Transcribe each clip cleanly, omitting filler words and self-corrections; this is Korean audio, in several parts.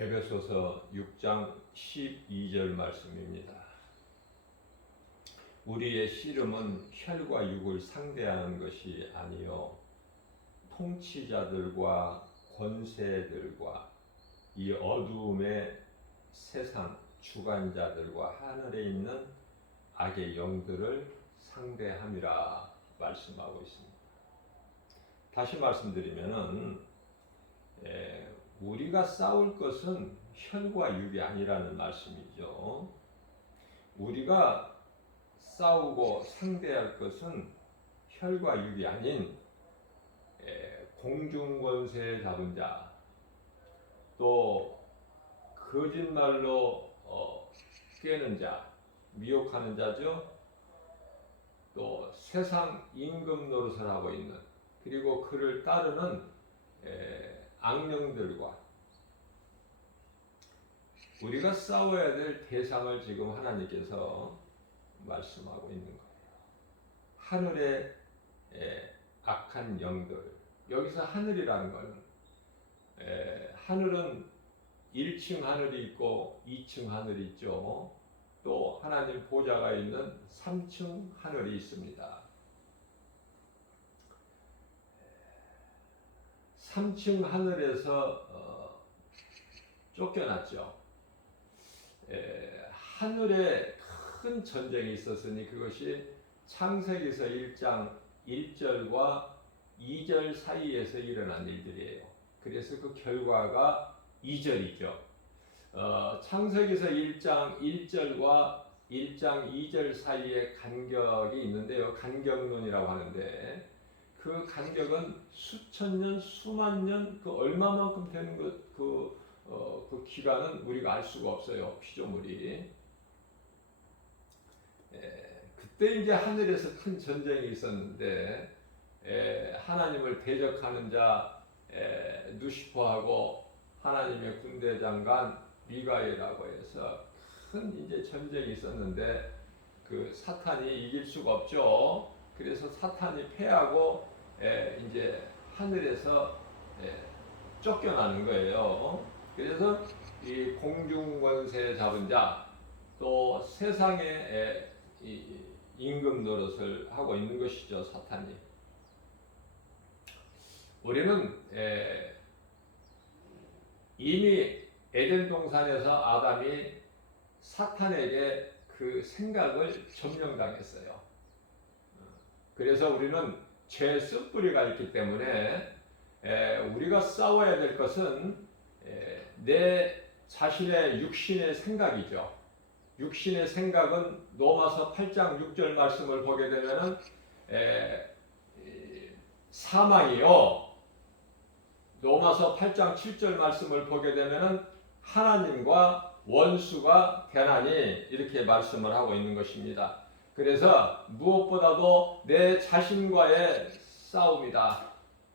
에베소서 6장 12절 말씀입니다. 우리의 씨름은 혈과 육을 상대하는 것이 아니요 통치자들과 권세들과 이 어두움의 세상 주관자들과 하늘에 있는 악의 영들을 상대함이라 말씀하고 있습니다. 다시 말씀드리면은 우리가 싸울 것은 혈과 육이 아니라는 말씀이죠. 우리가 싸우고 상대할 것은 혈과 육이 아닌 공중권세 잡은 자, 또 거짓말로 깨는 자, 미혹하는 자죠. 또 세상 임금 노릇을 하고 있는, 그리고 그를 따르는 악령들과 우리가 싸워야 될 대상을 지금 하나님께서 말씀하고 있는 거예요. 하늘의 악한 영들. 여기서 하늘이라는 것은 하늘은 1층 하늘이 있고 2층 하늘이 있죠. 또 하나님 보좌가 있는 3층 하늘이 있습니다. 3층 하늘에서 쫓겨났죠. 하늘에 큰 전쟁이 있었으니 그것이 창세기서 1장 1절과 2절 사이에서 일어난 일들이에요. 그래서 그 결과가 2절이죠. 창세기서 1장 1절과 1장 2절 사이에 간격이 있는데요. 간격론이라고 하는데 그 간격은 수천 년, 수만 년, 그 얼마만큼 되는 그 기간은 우리가 알 수가 없어요. 피조물이. 그때 이제 하늘에서 큰 전쟁이 있었는데 하나님을 대적하는 자 누시퍼하고 하나님의 군대 장관 미가엘이라고 해서 큰 이제 전쟁이 있었는데 그 사탄이 이길 수가 없죠. 그래서 사탄이 패하고 이제 하늘에서 쫓겨나는 거예요. 그래서 이 공중권세 잡은 자, 또 세상의 임금 노릇을 하고 있는 것이죠, 사탄이. 우리는 이미 에덴 동산에서 아담이 사탄에게 그 생각을 점령당했어요. 그래서 우리는 죄 쓴뿌리가 있기 때문에 우리가 싸워야 될 것은 내 자신의 육신의 생각이죠. 육신의 생각은 로마서 8장 6절 말씀을 보게 되면은 사망이요. 로마서 8장 7절 말씀을 보게 되면은 하나님과 원수가 되나니 이렇게 말씀을 하고 있는 것입니다. 그래서 무엇보다도 내 자신과의 싸움이다.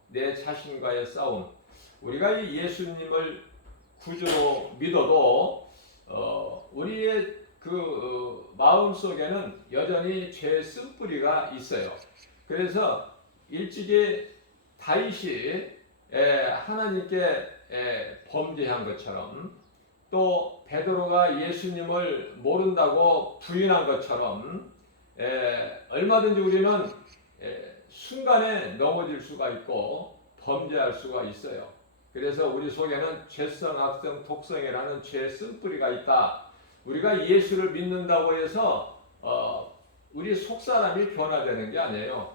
내 자신과의 싸움. 우리가 이 예수님을 구주로 믿어도 우리의 그 마음 속에는 여전히 죄의 쓴뿌리가 있어요. 그래서 일찍이 다윗이 하나님께 범죄한 것처럼, 또 베드로가 예수님을 모른다고 부인한 것처럼 얼마든지 우리는 순간에 넘어질 수가 있고 범죄할 수가 있어요. 그래서 우리 속에는 죄성, 악성, 독성이라는 죄의 쓴뿌리가 있다. 우리가 예수를 믿는다고 해서 우리 속사람이 변화되는 게 아니에요.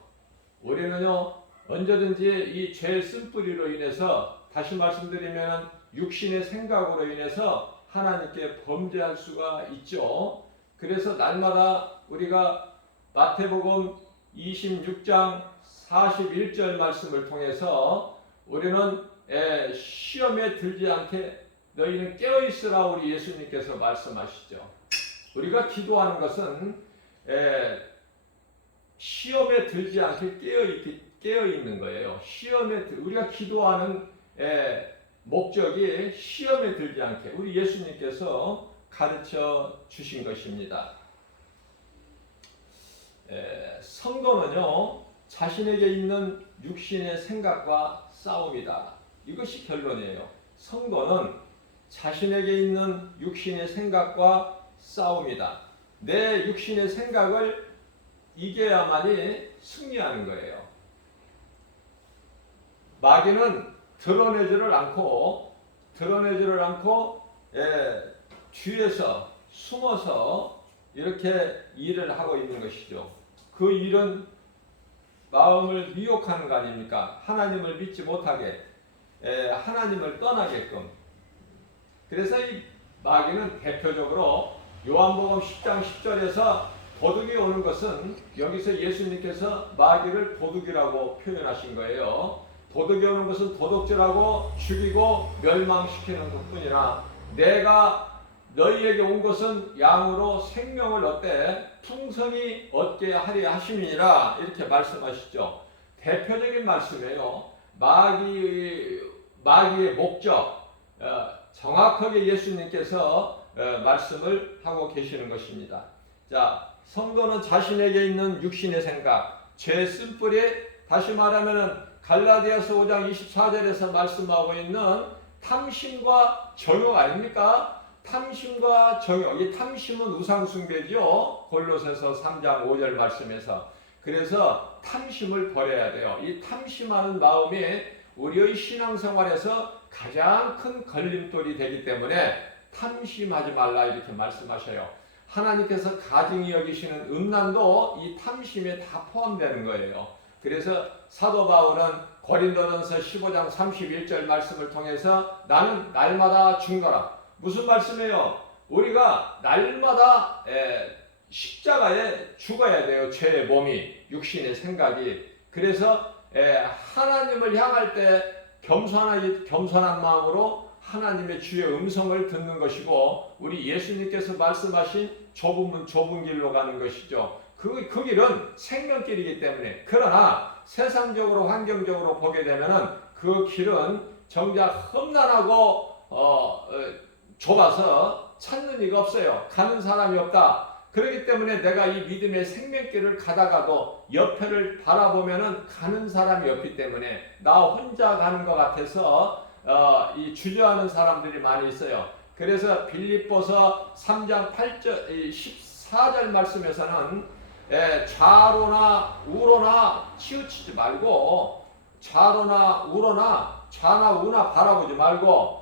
우리는요 언제든지 이 죄의 쓴뿌리로 인해서, 다시 말씀드리면 육신의 생각으로 인해서 하나님께 범죄할 수가 있죠. 그래서 날마다 우리가 마태복음 26장 41절 말씀을 통해서 우리는 시험에 들지 않게 너희는 깨어있으라 우리 예수님께서 말씀하시죠. 우리가 기도하는 것은 시험에 들지 않게 깨어있는 거예요. 우리가 기도하는 목적이 시험에 들지 않게 우리 예수님께서 가르쳐 주신 것입니다. 성도는요 자신에게 있는 육신의 생각과 싸움이다. 이것이 결론이에요. 성도는 자신에게 있는 육신의 생각과 싸웁니다. 내 육신의 생각을 이겨야만이 승리하는 거예요. 마귀는 드러내지를 않고 뒤에서 숨어서 이렇게 일을 하고 있는 것이죠. 그 일은 마음을 미혹하는 거 아닙니까? 하나님을 믿지 못하게, 하나님을 떠나게끔. 그래서 이 마귀는 대표적으로 요한복음 10장 10절에서 도둑이 오는 것은, 여기서 예수님께서 마귀를 도둑이라고 표현하신 거예요. 도둑이 오는 것은 도둑질하고 죽이고 멸망시키는 것뿐이나 내가 너희에게 온 것은 양으로 생명을 얻되 풍성히 얻게 하려 하심이니라, 이렇게 말씀하시죠. 대표적인 말씀이에요. 마귀의 목적, 정확하게 예수님께서 말씀을 하고 계시는 것입니다. 자, 성도는 자신에게 있는 육신의 생각, 죄의 쓴뿌리, 다시 말하면 갈라디아서 5장 24절에서 말씀하고 있는 탐심과 정욕 아닙니까? 탐심과 정욕, 이 탐심은 우상숭배죠. 골로새서 3장 5절 말씀에서. 그래서 탐심을 버려야 돼요. 이 탐심하는 마음이 우리의 신앙생활에서 가장 큰 걸림돌이 되기 때문에 탐심하지 말라, 이렇게 말씀하셔요. 하나님께서 가증히 여기시는 음란도 이 탐심에 다 포함되는 거예요. 그래서 사도 바울은 고린도전서 15장 31절 말씀을 통해서 나는 날마다 죽노라. 무슨 말씀이에요? 우리가 날마다 십자가에 죽어야 돼요. 죄의 몸이, 육신의 생각이. 그래서 하나님을 향할 때 겸손한 마음으로 하나님의 주의 음성을 듣는 것이고, 우리 예수님께서 말씀하신 좁은 문 좁은 길로 가는 것이죠. 그 길은 생명길이기 때문에. 그러나 세상적으로 환경적으로 보게 되면은 그 길은 정작 험난하고 좁아서 찾는 이가 없어요. 가는 사람이 없다. 그렇기 때문에 내가 이 믿음의 생명길을 가다가도 옆에를 바라보면은 가는 사람이 없기 때문에 나 혼자 가는 것 같아서 이 주저하는 사람들이 많이 있어요. 그래서 빌립보서 3장 8절 14절 말씀에서는 좌로나 우로나 치우치지 말고, 좌로나 우로나 좌나 우나 바라보지 말고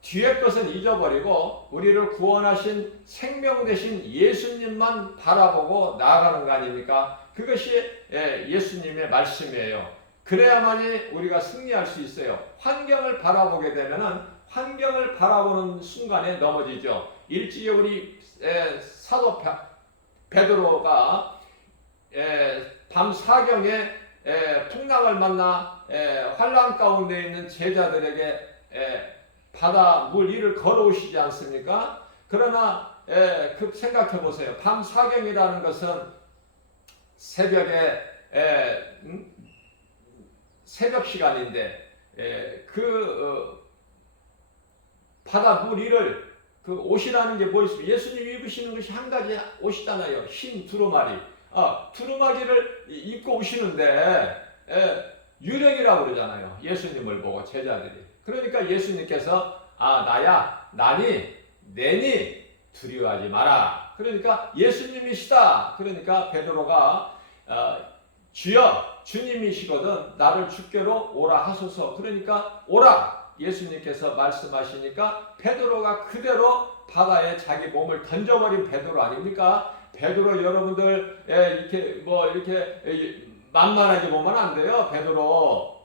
뒤의 것은 잊어버리고 우리를 구원하신 생명 되신 예수님만 바라보고 나아가는 거 아닙니까? 그것이 예수님의 말씀이에요. 그래야만이 우리가 승리할 수 있어요. 환경을 바라보게 되면은 환경을 바라보는 순간에 넘어지죠. 일찍이 우리 사도 베드로가 밤 사경에 풍랑을 만나 환란 가운데 있는 제자들에게 바다 물 위를 걸어오시지 않습니까? 그러나 그 생각해 보세요. 밤 사경이라는 것은 새벽에 새벽 시간인데 바다 물 위를 그 옷이라는 게 뭐 있습니까? 예수님이 입으시는 것이 한 가지 옷이잖아요. 흰 두루마리. 두루마기를 입고 오시는데 유령이라고 그러잖아요. 예수님을 보고 제자들이. 그러니까 예수님께서 나야, 나니, 내니 두려워하지 마라. 그러니까 예수님이시다. 그러니까 베드로가 주여, 주님이시거든 나를 주께로 오라 하소서. 그러니까 오라. 예수님께서 말씀하시니까 베드로가 그대로 바다에 자기 몸을 던져버린 베드로 아닙니까? 베드로 여러분들 이렇게 만만하게 보면 안 돼요. 베드로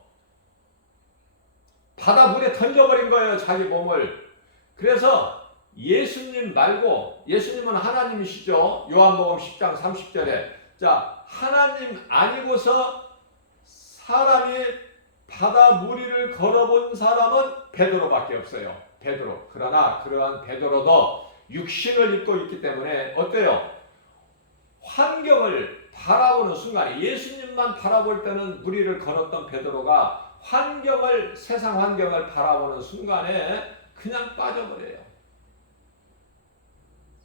바다 물에 던져버린 거예요, 자기 몸을. 그래서 예수님 말고, 예수님은 하나님이시죠. 요한복음 10장 30절에 자, 하나님 아니고서 사람이 바다 물 위를 걸어본 사람은 베드로밖에 없어요. 베드로. 그러나 그러한 베드로도 육신을 입고 있기 때문에 어때요? 환경을 바라보는 순간에, 예수님만 바라볼 때는 물 위를 걸었던 베드로가 세상 환경을 바라보는 순간에 그냥 빠져버려요.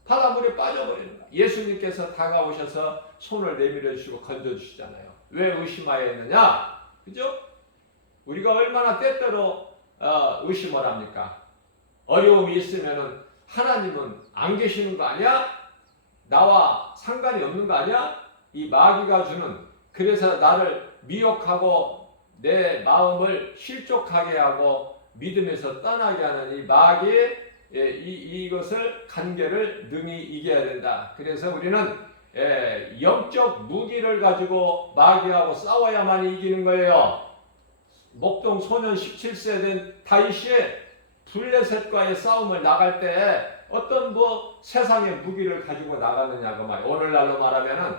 바닷물에 빠져버리는 거예요. 예수님께서 다가오셔서 손을 내밀어 주시고 건져주시잖아요. 왜 의심하였느냐? 그죠? 우리가 얼마나 때때로 의심을 합니까? 어려움이 있으면은 하나님은 안 계시는 거 아니야? 나와 상관이 없는 거 아니야? 이 마귀가 주는, 그래서 나를 미혹하고 내 마음을 실족하게 하고 믿음에서 떠나게 하는 이 마귀의 이것을 관계를 능히 이겨야 된다. 그래서 우리는 영적 무기를 가지고 마귀하고 싸워야만 이기는 거예요. 목동 소년 17세 된 다윗이 블레셋과의 싸움을 나갈 때 어떤 세상의 무기를 가지고 나가느냐고 말이에요. 오늘날로 말하면은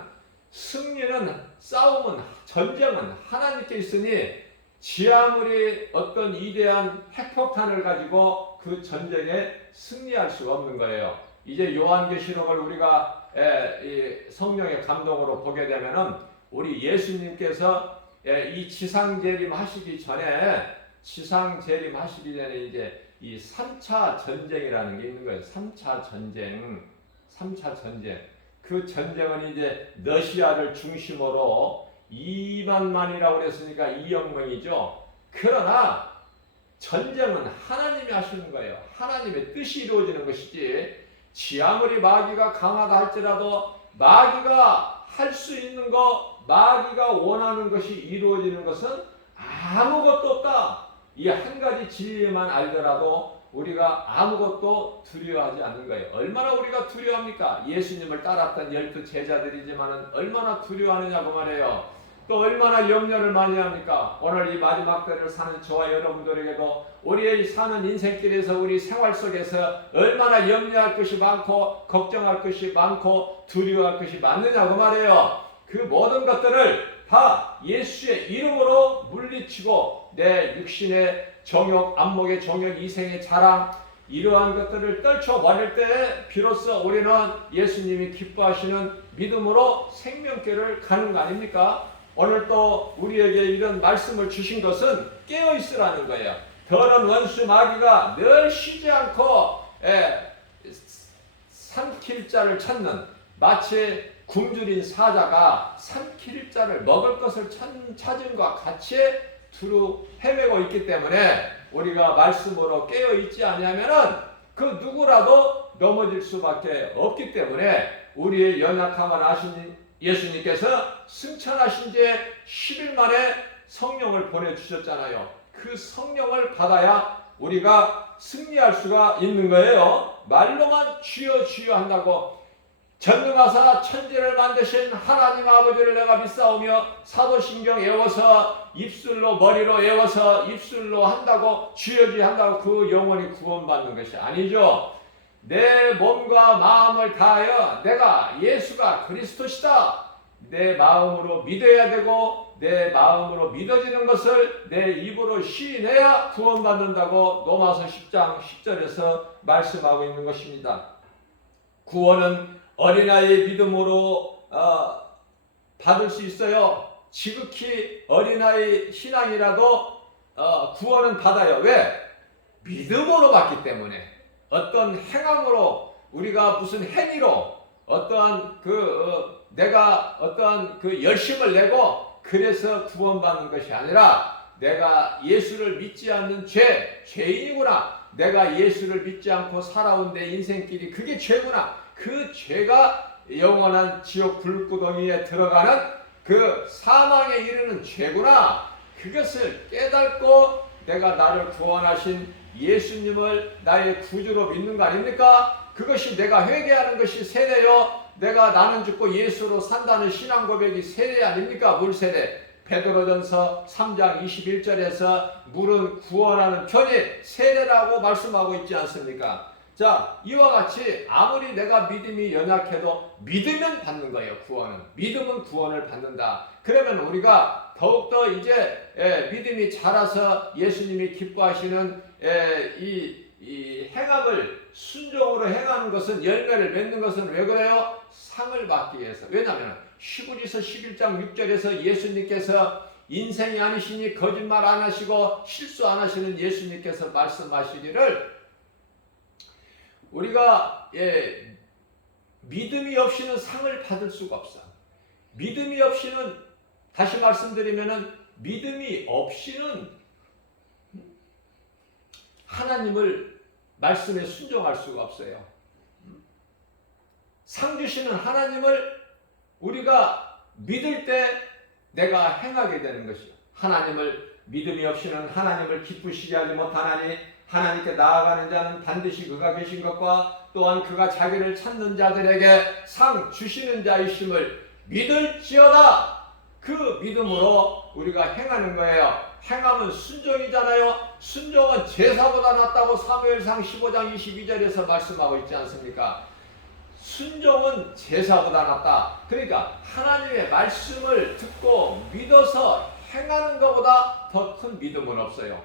승리는, 싸움은, 전쟁은 하나님께 있으니 지하물이 어떤 위대한 핵폭탄을 가지고 그 전쟁에 승리할 수가 없는 거예요. 이제 요한계시록을 우리가 성령의 감동으로 보게 되면은 우리 예수님께서 이 지상 재림하시기 전에 이제 이 3차 전쟁이라는 게 있는 거예요. 3차 전쟁. 그 전쟁은 이제 러시아를 중심으로 2만만이라고 그랬으니까 2억 명이죠. 그러나 전쟁은 하나님이 하시는 거예요. 하나님의 뜻이 이루어지는 것이지, 지하물이 마귀가 강하다 할지라도 마귀가 할 수 있는 거, 마귀가 원하는 것이 이루어지는 것은 아무것도 없다. 이 한 가지 진리만 알더라도 우리가 아무것도 두려워하지 않는 거예요. 얼마나 우리가 두려워합니까? 예수님을 따랐던 12 제자들이지만은 얼마나 두려워하느냐고 말해요. 또 얼마나 염려를 많이 합니까? 오늘 이 마지막 때를 사는 저와 여러분들에게도 우리의 사는 인생길에서, 우리 생활 속에서 얼마나 염려할 것이 많고 걱정할 것이 많고 두려워할 것이 많느냐고 말해요. 그 모든 것들을 다 예수의 이름으로 물리치고 내 육신의 정욕, 안목의 정욕, 이생의 자랑, 이러한 것들을 떨쳐버릴 때 비로소 우리는 예수님이 기뻐하시는 믿음으로 생명길을 가는 거 아닙니까? 오늘 또 우리에게 이런 말씀을 주신 것은 깨어있으라는 거예요. 더러운 원수 마귀가 늘 쉬지 않고 삼킬 자를 찾는, 마치 굶주린 사자가 삼킬 자를 먹을 것을 찾은 것과 같이 두루 헤매고 있기 때문에 우리가 말씀으로 깨어있지 않으면은 그 누구라도 넘어질 수밖에 없기 때문에 우리의 연약함을 아신 예수님께서 승천하신 지 10일 만에 성령을 보내주셨잖아요. 그 성령을 받아야 우리가 승리할 수가 있는 거예요. 말로만 주여 주여 한다고, 전능하사 천지를 만드신 하나님 아버지를 내가 믿사오며, 사도신경 외워서 입술로, 머리로 외워서 입술로 한다고, 주여 주여 한다고 그 영혼이 구원받는 것이 아니죠. 내 몸과 마음을 다하여 내가 예수가 그리스도시다, 내 마음으로 믿어야 되고, 내 마음으로 믿어지는 것을 내 입으로 시인해야 구원받는다고 로마서 10장 10절에서 말씀하고 있는 것입니다. 구원은 어린아이의 믿음으로 받을 수 있어요. 지극히 어린아이 신앙이라도 구원은 받아요. 왜? 믿음으로 받기 때문에. 어떤 행함으로, 우리가 무슨 행위로 어떠한 내가 어떠한 열심을 내고 그래서 구원받는 것이 아니라, 내가 예수를 믿지 않는 죄인이구나, 내가 예수를 믿지 않고 살아온 내 인생길이 그게 죄구나, 그 죄가 영원한 지옥 불구덩이에 들어가는 그 사망에 이르는 죄구나, 그것을 깨닫고 내가 나를 구원하신 예수님을 나의 구주로 믿는 거 아닙니까? 그것이 내가 회개하는 것이 세례요, 내가 나는 죽고 예수로 산다는 신앙 고백이 세례 아닙니까? 물세례. 베드로전서 3장 21절에서 물은 구원하는 편이 세례라고 말씀하고 있지 않습니까? 자, 이와 같이 아무리 내가 믿음이 연약해도 믿으면 받는 거예요. 구원은. 믿음은 구원을 받는다. 그러면 우리가 더욱더 이제 믿음이 자라서 예수님이 기뻐하시는 이 행함을 순종으로 행하는 것은, 열매를 맺는 것은 왜 그래요? 상을 받기 위해서. 왜냐하면 히브리서 11장 6절에서 예수님께서 인생이 아니시니 거짓말 안 하시고 실수 안 하시는 예수님께서 말씀하시기를, 우리가 믿음이 없이는 상을 받을 수가 없어. 믿음이 없이는, 다시 말씀드리면은 믿음이 없이는 하나님을 말씀에 순종할 수가 없어요. 상 주시는 하나님을 우리가 믿을 때 내가 행하게 되는 것이요. 하나님을 믿음이 없이는 하나님을 기쁘시게 하지 못하나니 하나님께 나아가는 자는 반드시 그가 계신 것과 또한 그가 자기를 찾는 자들에게 상 주시는 자이심을 믿을지어다. 그 믿음으로 우리가 행하는 거예요. 행하면 순종이잖아요. 순종은 제사보다 낫다고 사무엘상 15장 22절에서 말씀하고 있지 않습니까? 순종은 제사보다 낫다. 그러니까 하나님의 말씀을 듣고 믿어서 행하는 것보다 더 큰 믿음은 없어요.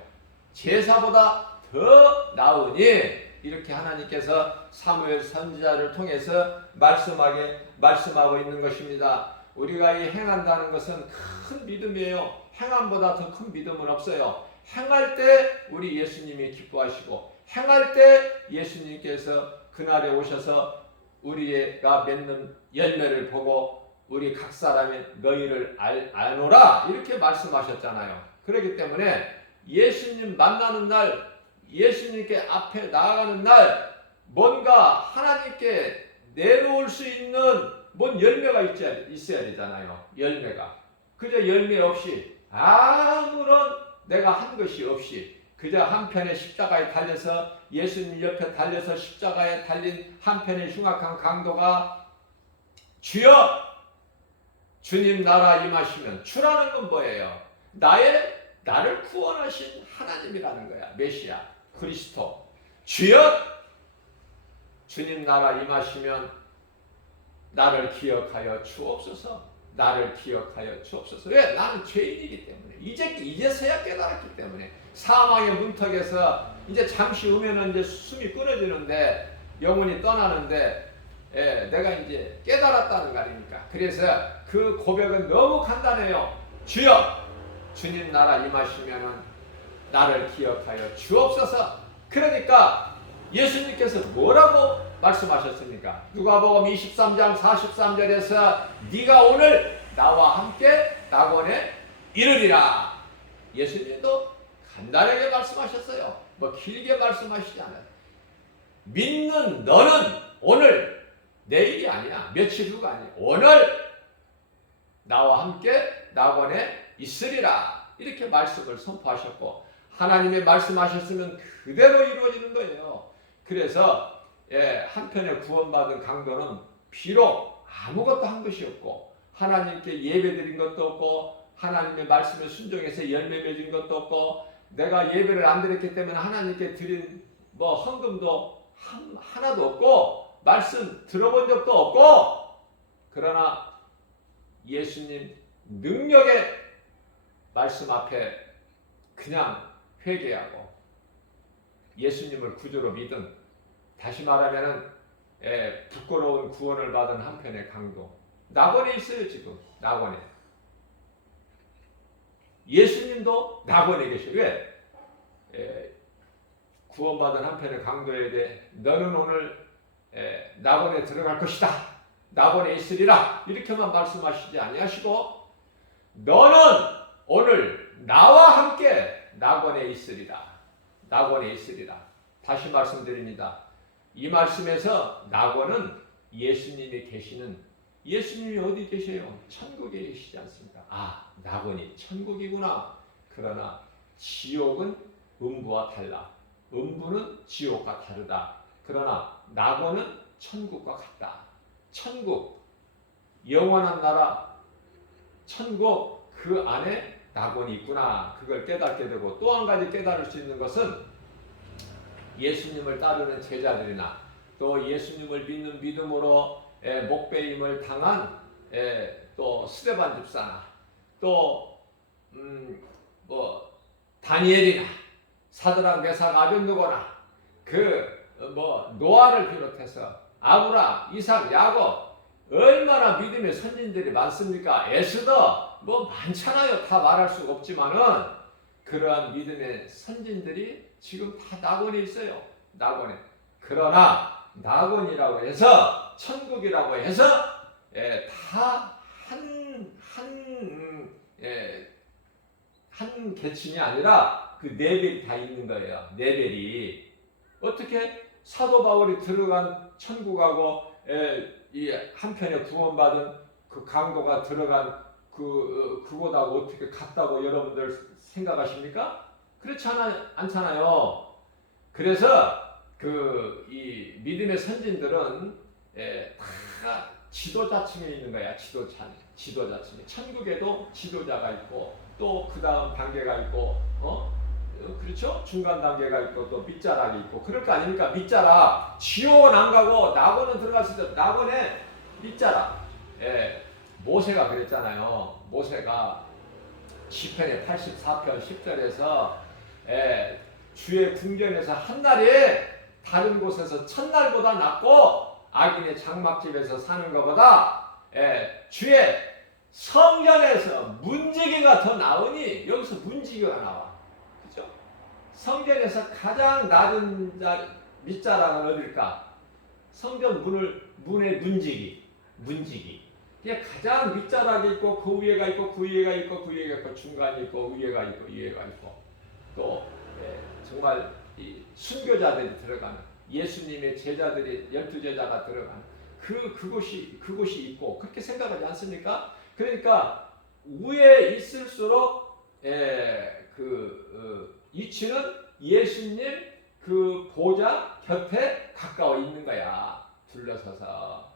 제사보다 더 나으니 이렇게 하나님께서 사무엘 선지자를 통해서 말씀하고 있는 것입니다. 우리가 이 행한다는 것은 큰 믿음이에요. 행함보다 더 큰 믿음은 없어요. 행할 때 우리 예수님이 기뻐하시고 행할 때 예수님께서 그날에 오셔서 우리가 맺는 열매를 보고 우리 각 사람이 너희를 아노라 이렇게 말씀하셨잖아요. 그렇기 때문에 예수님 만나는 날, 예수님께 앞에 나아가는 날 뭔가 하나님께 내려올 수 있는 뭔 열매가 있어야 되잖아요. 열매가. 그저 열매 없이 아무런 내가 한 것이 없이 그저 한편의 십자가에 달려서 예수님 옆에 달려서 십자가에 달린 한편의 흉악한 강도가 주여 주님 나라 임하시면 주라는 건 뭐예요? 나를 구원하신 하나님이라는 거야. 메시아 그리스도. 주여 주님 나라 임하시면 나를 기억하여 주옵소서. 나를 기억하여 주옵소서. 왜? 나는 죄인이기 때문에. 이제서야 깨달았기 때문에. 사망의 문턱에서 이제 잠시 후면은 이제 숨이 끊어지는데 영혼이 떠나는데 내가 이제 깨달았다는 거 아닙니까? 그래서 그 고백은 너무 간단해요. 주여 주님 나라 임하시면은 나를 기억하여 주옵소서. 그러니까 예수님께서 뭐라고 말씀하셨습니까? 누가복음 23장 43절에서 네가 오늘 나와 함께 낙원에 이르리라. 예수님도 간단하게 말씀하셨어요. 뭐 길게 말씀하시지 않아요. 믿는 너는 오늘 내일이 아니야. 며칠 후가 아니야. 오늘 나와 함께 낙원에 있으리라. 이렇게 말씀을 선포하셨고 하나님의 말씀하셨으면 그대로 이루어지는 거예요. 그래서 한편에 구원받은 강도는 비록 아무것도 한 것이 없고 하나님께 예배드린 것도 없고 하나님의 말씀에 순종해서 열매 맺은 것도 없고 내가 예배를 안 드렸기 때문에 하나님께 드린 뭐 헌금도 하나도 없고 말씀 들어본 적도 없고 그러나 예수님 능력의 말씀 앞에 그냥 회개하고 예수님을 구주로 믿은 다시 말하면은 부끄러운 구원을 받은 한편의 강도 낙원에 있어요. 지금 낙원에 예수님도 낙원에 계셔요. 왜? 구원받은 한편의 강도에 대해 너는 오늘 낙원에 들어갈 것이다. 낙원에 있으리라. 이렇게만 말씀하시지 아니하시고 너는 오늘 나와 함께 낙원에 있으리라. 낙원에 있으리라. 다시 말씀드립니다. 이 말씀에서 낙원은 예수님이 계시는 예수님이 어디 계세요? 천국에 계시지 않습니까? 아, 낙원이 천국이구나. 그러나 지옥은 음부와 달라. 음부는 지옥과 다르다. 그러나 낙원은 천국과 같다. 천국, 영원한 나라, 천국 그 안에 낙원이 있구나. 그걸 깨닫게 되고 또 한 가지 깨달을 수 있는 것은 예수님을 따르는 제자들이나 또 예수님을 믿는 믿음으로 목배임을 당한 또 스데반 집사나 또 뭐 다니엘이나 사드락 메삭 아벤느고나 그 뭐 노아를 비롯해서 아브라함, 이삭, 야곱 얼마나 믿음의 선진들이 많습니까? 에스더 뭐 많잖아요. 다 말할 수가 없지만은 그러한 믿음의 선진들이 지금 다 낙원에 있어요. 낙원에. 그러나 낙원이라고 해서 천국이라고 해서 다 한 계층이 아니라 그 레벨이 다 있는 거예요. 레벨이 어떻게 사도 바울이 들어간 천국하고 이 한편에 구원받은 그 강도가 들어간 그곳하고 어떻게 같다고 여러분들 생각하십니까? 그렇지 않잖아요. 그래서 이 믿음의 선진들은 다 지도자층에 있는 거야. 지도자층에. 천국에도 지도자가 있고 또 그 다음 단계가 있고 그렇죠? 중간 단계가 있고 또 밑자락이 있고 그럴 거 아닙니까? 밑자락. 지옥은 안 가고 낙원은 들어갔을 때 낙원에 밑자락. 모세가 그랬잖아요. 모세가 시편의 84편 10절에서 주의 궁전에서 한날에 다른 곳에서 첫날보다 낫고 악인의 장막집에서 사는 것보다 주의 성전에서 문지기가 더 나으니 여기서 문지기가 나와. 그죠? 성전에서 가장 낮은 밑자락은 어딜까? 성전 문의 문지기. 이게 가장 밑자락이 있고 그 위에가 있고 그 위에가 있고 그 위에가 있고 중간이 있고 위에가 있고 위에가 있고 또 정말 이 순교자들이 들어가는 예수님의 제자들이 12제자가 들어가는 그곳이 있고 그렇게 생각하지 않습니까? 그러니까 위에 있을수록 위치는 예수님 그 보좌 곁에 가까워 있는 거야. 둘러서서.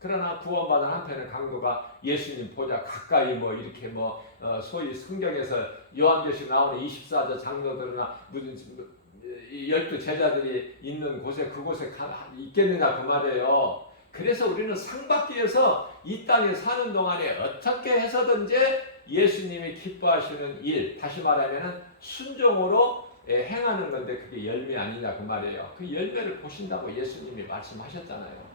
그러나 구원받은 한편의 강도가 예수님 보좌 가까이 이렇게 소위 성경에서 요한계시록 나오는 24자 장로들이나 무슨 12제자들이 있는 그곳에 있겠느냐 그 말이에요. 그래서 우리는 상받기에서 이 땅에 사는 동안에 어떻게 해서든지 예수님이 기뻐하시는 일, 다시 말하면 순종으로 행하는 건데 그게 열매 아니냐 그 말이에요. 그 열매를 보신다고 예수님이 말씀하셨잖아요.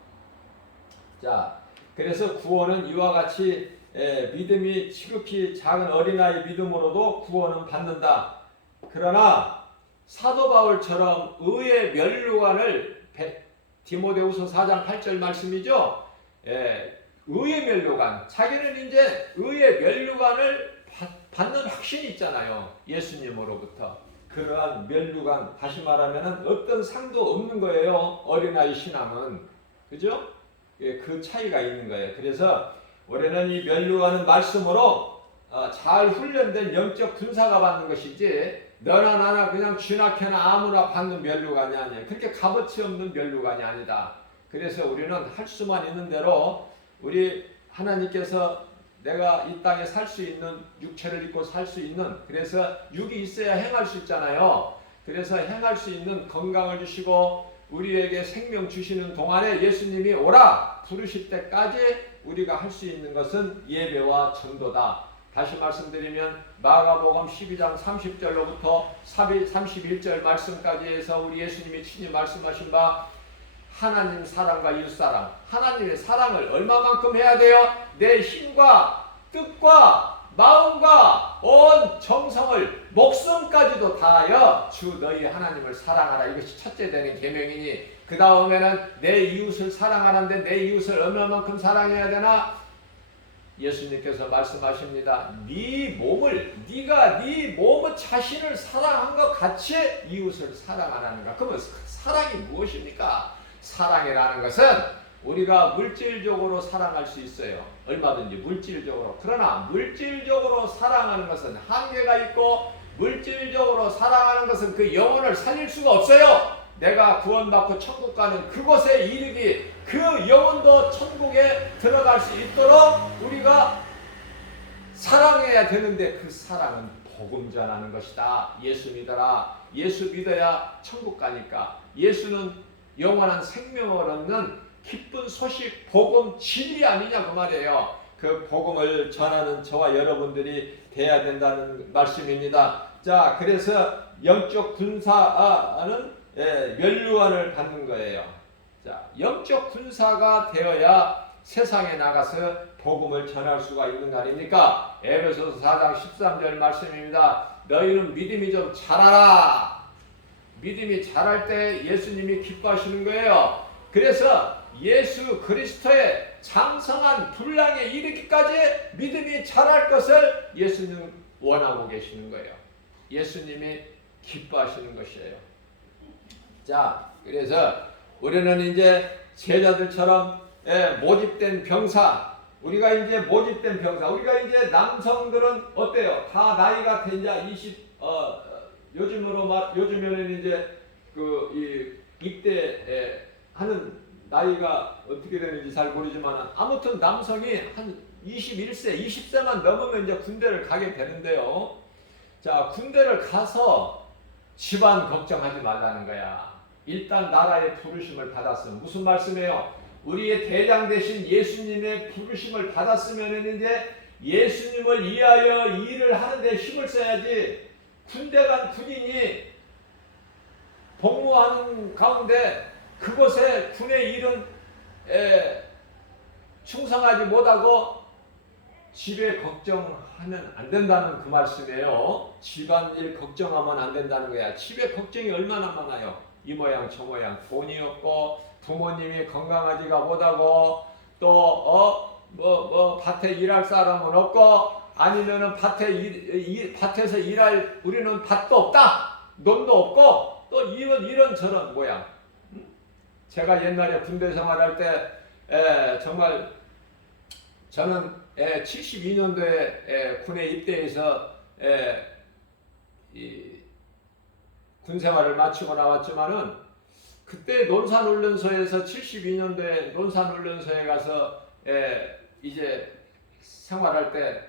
자, 그래서 구원은 이와 같이 믿음이 지극히 작은 어린아이 믿음으로도 구원은 받는다. 그러나 사도 바울처럼 의의 면류관을 디모데후서 4장 8절 말씀이죠. 의의 면류관, 자기는 이제 의의 면류관을 받는 확신이 있잖아요. 예수님으로부터. 그러한 면류관, 다시 말하면 어떤 상도 없는 거예요. 어린아이 신앙은. 그죠? 그 차이가 있는 거예요. 그래서 우리는 이 면류관은 말씀으로 잘 훈련된 영적 군사가 받는 것이지 너나 나나 그냥 쥐나케나 아무나 받는 면류관이 아니에요. 그렇게 값어치 없는 면류관이 아니다. 그래서 우리는 할 수만 있는 대로 우리 하나님께서 내가 이 땅에 살 수 있는 육체를 입고 살 수 있는 그래서 육이 있어야 행할 수 있잖아요. 그래서 행할 수 있는 건강을 주시고 우리에게 생명 주시는 동안에 예수님이 오라 부르실 때까지 우리가 할 수 있는 것은 예배와 전도다. 다시 말씀드리면 마가복음 12장 30절로부터 31절 말씀까지 해서 우리 예수님이 친히 말씀하신 바 하나님 사랑과 이웃사랑, 하나님의 사랑을 얼마만큼 해야 돼요? 내 힘과 뜻과 마음과 온 정성을 목숨까지도 다하여 주 너희 하나님을 사랑하라. 이것이 첫째 되는 계명이니 그 다음에는 내 이웃을 사랑하는데 내 이웃을 얼마만큼 사랑해야 되나? 예수님께서 말씀하십니다. 네가 네 몸 자신을 사랑한 것 같이 이웃을 사랑하라는가? 그러면 사랑이 무엇입니까? 사랑이라는 것은 우리가 물질적으로 사랑할 수 있어요. 얼마든지 물질적으로. 그러나 물질적으로 사랑하는 것은 한계가 있고 물질적으로 사랑하는 것은 그 영혼을 살릴 수가 없어요. 내가 구원받고 천국 가는 그곳에 이르기 그 영혼도 천국에 들어갈 수 있도록 우리가 사랑해야 되는데 그 사랑은 복음 전하는 것이다. 예수 믿어라. 예수 믿어야 천국 가니까. 예수는 영원한 생명을 얻는 기쁜 소식, 복음, 진리 아니냐 그 말이에요. 그 복음을 전하는 저와 여러분들이 돼야 된다는 말씀입니다. 자, 그래서 영적 군사는 면류관을 받는 거예요. 자, 영적 군사가 되어야 세상에 나가서 복음을 전할 수가 있는 거 아닙니까? 에베소서 4장 13절 말씀입니다. 너희는 믿음이 좀 자라라. 믿음이 자랄 때 예수님이 기뻐하시는 거예요. 그래서 예수 그리스도의 장성한 분량에 이르기까지 믿음이 자랄 것을 예수님 원하고 계시는 거예요. 예수님이 기뻐하시는 것이에요. 자, 그래서 우리는 이제 제자들처럼 모집된 병사, 우리가 이제 모집된 병사, 우리가 이제 남성들은 어때요? 다 나이가 된 자 요즘에는 이제 입대 하는 나이가 어떻게 되는지 잘 모르지만 아무튼 남성이 한 21세, 20세만 넘으면 이제 군대를 가게 되는데요. 자, 군대를 가서 집안 걱정하지 말라는 거야. 일단 나라의 부르심을 받았으면. 무슨 말씀이에요? 우리의 대장 되신 예수님의 부르심을 받았으면 이제 예수님을 위하여 일을 하는데 힘을 써야지. 군대 간 군인이 복무하는 가운데 그곳에 군의 일은 충성하지 못하고 집에 걱정하면 안 된다는 그 말씀이에요. 집안일 걱정하면 안 된다는 거야. 집에 걱정이 얼마나 많아요. 이 모양 저 모양, 돈이 없고 부모님이 건강하지가 못하고 또 밭에 일할 사람은 없고 아니면은 밭에서 일할 우리는 밭도 없다, 돈도 없고 또 이런 저런 모양. 제가 옛날에 군대 생활할 때 정말 저는 72년도에 군에 입대해서 군 생활을 마치고 나왔지만은 그때 논산훈련소에서 72년도에 논산훈련소에 가서 이제 생활할 때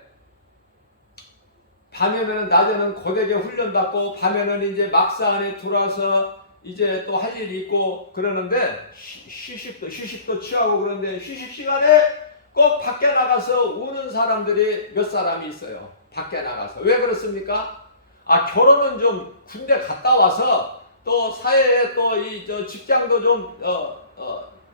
밤에는 낮에는 고되게 훈련받고 밤에는 이제 막사 안에 들어와서 이제 또 할 일이 있고 그러는데 휴식도 취하고 그러는데 휴식 시간에 꼭 밖에 나가서 우는 사람들이 몇 사람이 있어요. 밖에 나가서. 왜 그렇습니까? 결혼은 좀 군대 갔다 와서 또 사회에 또 직장도 좀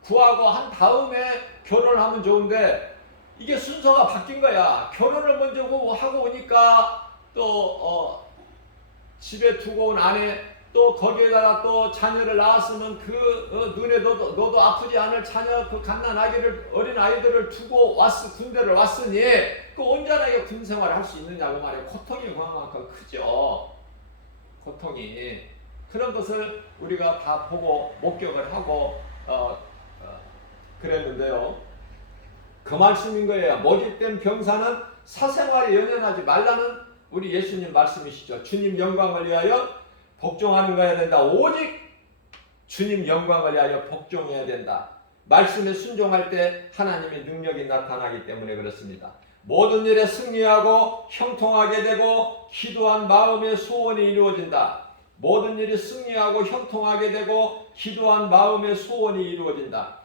구하고 한 다음에 결혼을 하면 좋은데 이게 순서가 바뀐 거야. 결혼을 먼저 하고 오니까 또 집에 두고 온 아내 또 거기에다가 또 자녀를 낳았으면 눈에 너도 아프지 않을 자녀 그 갓난아기를 어린 아이들을 두고 군대를 왔으니 그 온전하게 군 생활을 할 수 있느냐고 말이에요. 고통이 그만큼 크죠. 고통이. 그런 것을 우리가 다 보고 목격을 하고 그랬는데요. 그 말씀인 거예요. 모집된 병사는 사생활에 연연하지 말라는 우리 예수님 말씀이시죠. 주님 영광을 위하여 복종하는 거야 된다. 오직 주님 영광을 위하여 복종해야 된다. 말씀에 순종할 때 하나님의 능력이 나타나기 때문에 그렇습니다. 모든 일에 승리하고 형통하게 되고 기도한 마음의 소원이 이루어진다. 모든 일이 승리하고 형통하게 되고 기도한 마음의 소원이 이루어진다.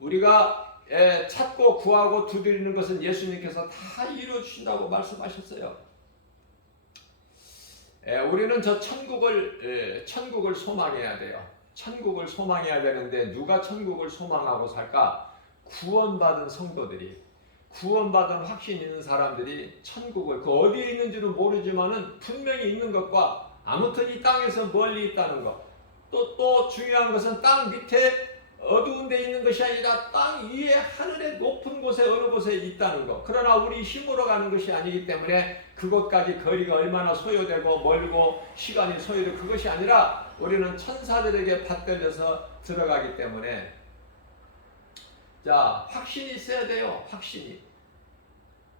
우리가 찾고 구하고 두드리는 것은 예수님께서 다 이루어 주신다고 말씀하셨어요. 우리는 저 천국을 소망해야 돼요. 천국을 소망해야 되는데 누가 천국을 소망하고 살까? 구원받은 성도들이, 구원받은 확신 있는 사람들이 천국을 어디에 있는지는 모르지만은 분명히 있는 것과 아무튼 이 땅에서 멀리 있다는 것. 또 중요한 것은 땅 밑에 어두운 데 있는 것이 아니라 땅 위에 하늘의 높은 곳에 어느 곳에 있다는 것. 그러나 우리 힘으로 가는 것이 아니기 때문에 그것까지 거리가 얼마나 소요되고 멀고 시간이 소요되고 그것이 아니라 우리는 천사들에게 받들려서 들어가기 때문에 자, 확신이 있어야 돼요. 확신이.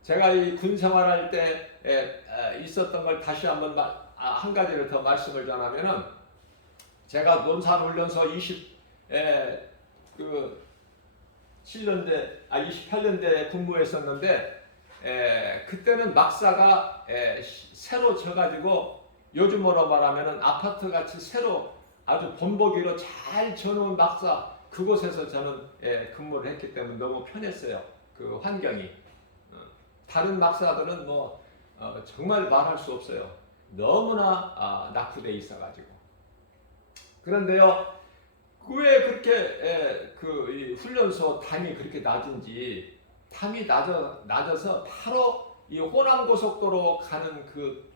제가 이 군 생활할 때 있었던 걸 다시 한번 한 가지를 더 말씀을 전하면은 제가 논산훈련소 28년대 근무했었는데 그때는 막사가 새로 져가지고 요즘으로 말하면은 아파트 같이 새로 아주 본보기로 잘 져놓은 막사 그곳에서 저는 근무를 했기 때문에 너무 편했어요. 그 환경이. 다른 막사들은 정말 말할 수 없어요. 너무나 낙후돼 있어가지고. 그런데요. 왜 그렇게 이 훈련소 담이 그렇게 낮은지 담이 낮아서 바로 이 호남 고속도로 가는 그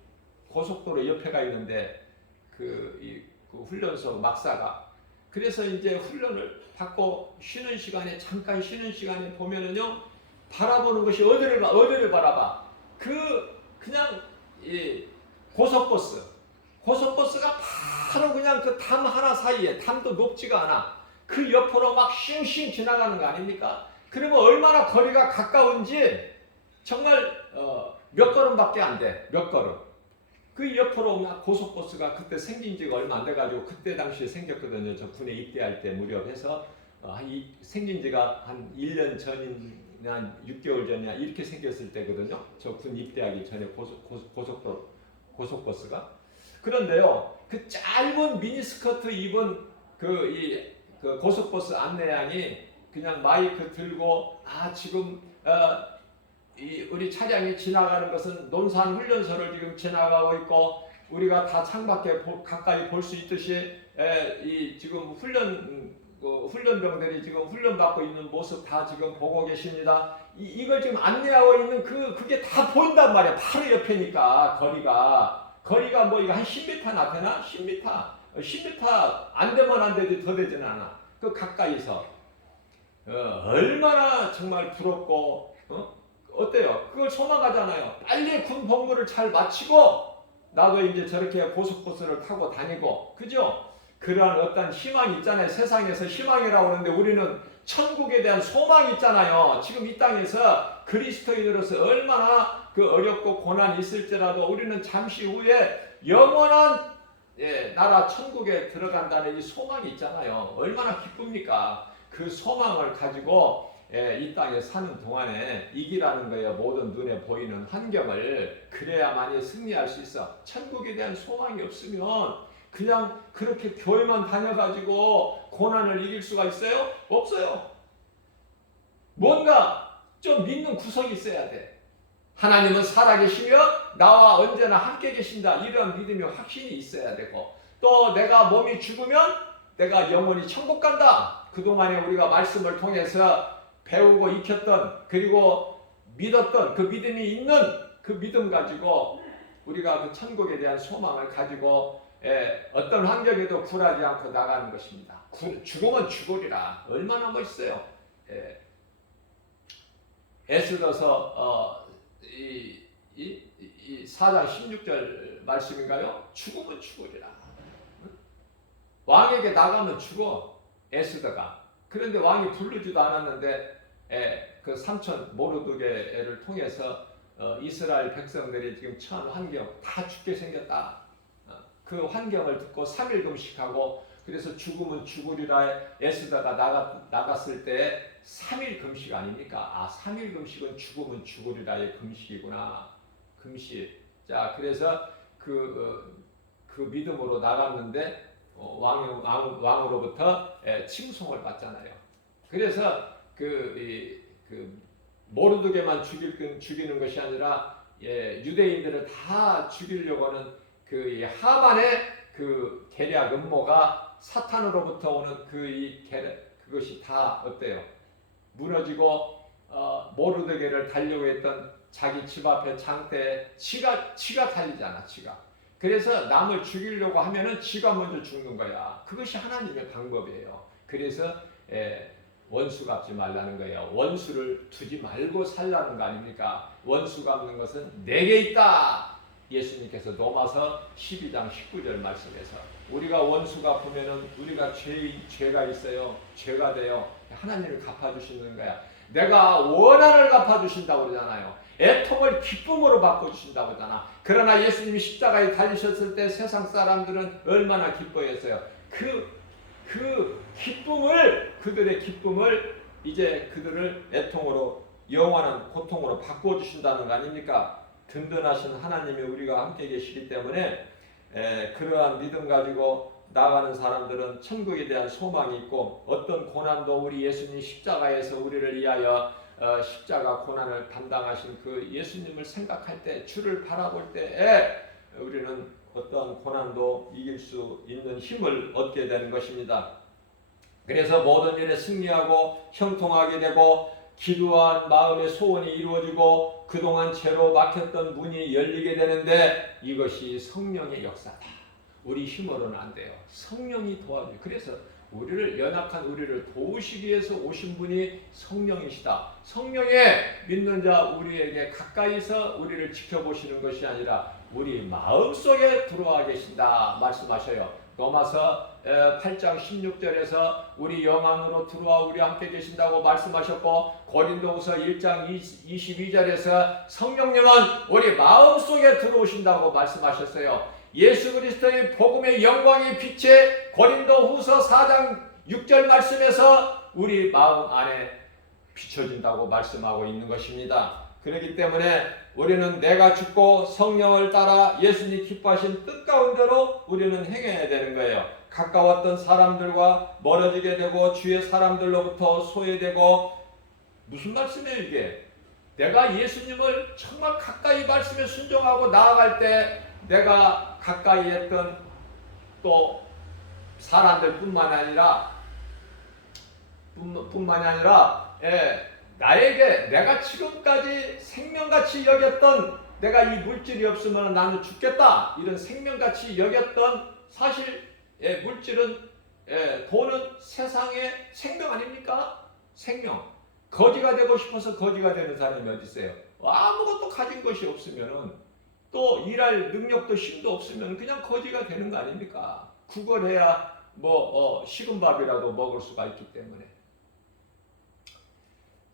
고속도로 옆에가 있는데 이 훈련소 막사가 그래서 이제 훈련을 받고 쉬는 시간에 잠깐 쉬는 시간에 보면은요 바라보는 것이 어디를 바라봐 그냥 이 고속버스가 바로 그냥 그 담 하나 사이에, 담도 높지가 않아. 그 옆으로 막 슝슝 지나가는 거 아닙니까? 그러면 얼마나 거리가 가까운지 정말 몇 걸음밖에 안 돼. 몇 걸음. 그 옆으로 막 고속버스가 그때 생긴 지가 얼마 안 돼가지고 그때 당시에 생겼거든요. 저 군에 입대할 때 무렵해서 생긴 지가 한 1년 전이나 한 6개월 전이나 이렇게 생겼을 때거든요. 저 군 입대하기 전에 고속버스가. 그런데요, 그 짧은 미니스커트 입은 그 고속버스 안내양이 그냥 마이크 들고 지금 우리 차량이 지나가는 것은 논산 훈련소를 지금 지나가고 있고 우리가 다 창밖에 가까이 볼 수 있듯이 지금 훈련병들이 지금 훈련받고 있는 모습 다 지금 보고 계십니다. 이걸 지금 안내하고 있는 그게 다 보인단 말이야. 바로 옆에니까 거리가 뭐 이거 한 10m나 되나? 10m 안 되면 안 되지 더 되진 않아. 그 가까이서 얼마나 정말 부럽고 어때요? 그걸 소망하잖아요. 빨리 군 복무를 잘 마치고 나도 이제 저렇게 고속버스를 타고 다니고, 그죠? 그러한 어떤 희망이 있잖아요. 세상에서 희망이라고 하는데 우리는 천국에 대한 소망이 있잖아요. 지금 이 땅에서 그리스도인으로서 얼마나 그 어렵고 고난이 있을지라도 우리는 잠시 후에 영원한 나라 천국에 들어간다는 이 소망이 있잖아요. 얼마나 기쁩니까? 그 소망을 가지고 이 땅에 사는 동안에 이기라는 거예요. 모든 눈에 보이는 환경을. 그래야만이 승리할 수 있어. 천국에 대한 소망이 없으면 그냥 그렇게 교회만 다녀가지고 고난을 이길 수가 있어요? 없어요. 뭔가 좀 믿는 구석이 있어야 돼. 하나님은 살아계시며 나와 언제나 함께 계신다. 이런 믿음이 확신이 있어야 되고, 또 내가 몸이 죽으면 내가 영원히 천국 간다. 그동안에 우리가 말씀을 통해서 배우고 익혔던, 그리고 믿었던 그 믿음이 있는 그 믿음 가지고 우리가 그 천국에 대한 소망을 가지고 어떤 환경에도 굴하지 않고 나가는 것입니다. 죽으면 죽으리라. 얼마나 멋있어요. 에스더서 이 4장 16절 말씀인가요? 죽으면 죽으리라. 왕에게 나가면 죽어, 에스더가. 그런데 왕이 부르지도 않았는데 그 삼촌 모르드게를 통해서 이스라엘 백성들이 지금 처한 환경 다 죽게 생겼다. 그 환경을 듣고 3일 금식하고, 그래서 죽으면 죽으리라 에스더가 나갔을 때 3일 금식 아닙니까? 3일 금식은 죽으면 죽으리라의 금식이구나. 금식. 자, 그래서 그 믿음으로 나갔는데 왕으로부터 칭송을 받잖아요. 그래서 모르드게만 죽이는 것이 아니라 유대인들을 다 죽이려고 하는 그 하만의 그 계략 음모가 사탄으로부터 오는 그것이 다 어때요? 무너지고 모르드게를 달려고 했던 자기 집 앞에 장대에 지가 달리잖아. 그래서 남을 죽이려고 하면은 지가 먼저 죽는 거야. 그것이 하나님의 방법이에요. 그래서 원수 갚지 말라는 거예요. 원수를 두지 말고 살라는 거 아닙니까? 원수 갚는 것은 내게 있다. 예수님께서 로마서 12장 19절 말씀에서 우리가 원수 갚으면은 우리가 죄가 있어요. 죄가 돼요. 하나님을 갚아주시는 거야. 내가 원한을 갚아주신다고 그러잖아요. 애통을 기쁨으로 바꿔주신다고 하잖아. 그러나 예수님이 십자가에 달리셨을 때 세상 사람들은 얼마나 기뻐했어요. 그들의 기쁨을 이제 그들을 애통으로, 영원한 고통으로 바꿔주신다는 거 아닙니까? 든든하신 하나님이 우리가 함께 계시기 때문에 그러한 믿음 가지고 나가는 사람들은 천국에 대한 소망이 있고, 어떤 고난도 우리 예수님 십자가에서 우리를 위하여 십자가 고난을 담당하신 그 예수님을 생각할 때, 주를 바라볼 때에 우리는 어떤 고난도 이길 수 있는 힘을 얻게 되는 것입니다. 그래서 모든 일에 승리하고 형통하게 되고, 기도한 마음의 소원이 이루어지고, 그동안 죄로 막혔던 문이 열리게 되는데, 이것이 성령의 역사다. 우리 힘으로는 안 돼요. 성령이 도와줘요. 그래서 연약한 우리를 도우시기 위해서 오신 분이 성령이시다. 성령의 믿는 자 우리에게 가까이서 우리를 지켜보시는 것이 아니라 우리 마음속에 들어와 계신다 말씀하셔요. 로마서 8장 16절에서 우리 영안으로 들어와 우리 함께 계신다고 말씀하셨고, 고린도후서 1장 22절에서 성령님은 우리 마음속에 들어오신다고 말씀하셨어요. 예수 그리스도의 복음의 영광의 빛에 고린도후서 4장 6절 말씀에서 우리 마음 안에 비춰진다고 말씀하고 있는 것입니다. 그렇기 때문에 우리는 내가 죽고 성령을 따라 예수님 기뻐하신 뜻 가운데로 우리는 행해야 되는 거예요. 가까웠던 사람들과 멀어지게 되고 주의 사람들로부터 소외되고, 무슨 말씀이에요 이게? 내가 예수님을 정말 가까이 말씀에 순종하고 나아갈 때 내가 가까이 했던 또 사람들 뿐만이 아니라 나에게 내가 지금까지 생명같이 여겼던, 내가 이 물질이 없으면 나는 죽겠다 이런 생명같이 여겼던, 사실 물질은 돈은 세상의 생명 아닙니까? 생명. 거지가 되고 싶어서 거지가 되는 사람이 어디 있어요? 아무것도 가진 것이 없으면은, 또 일할 능력도 힘도 없으면 그냥 거지가 되는 거 아닙니까? 그걸 해야 식은 밥이라도 먹을 수가 있기 때문에.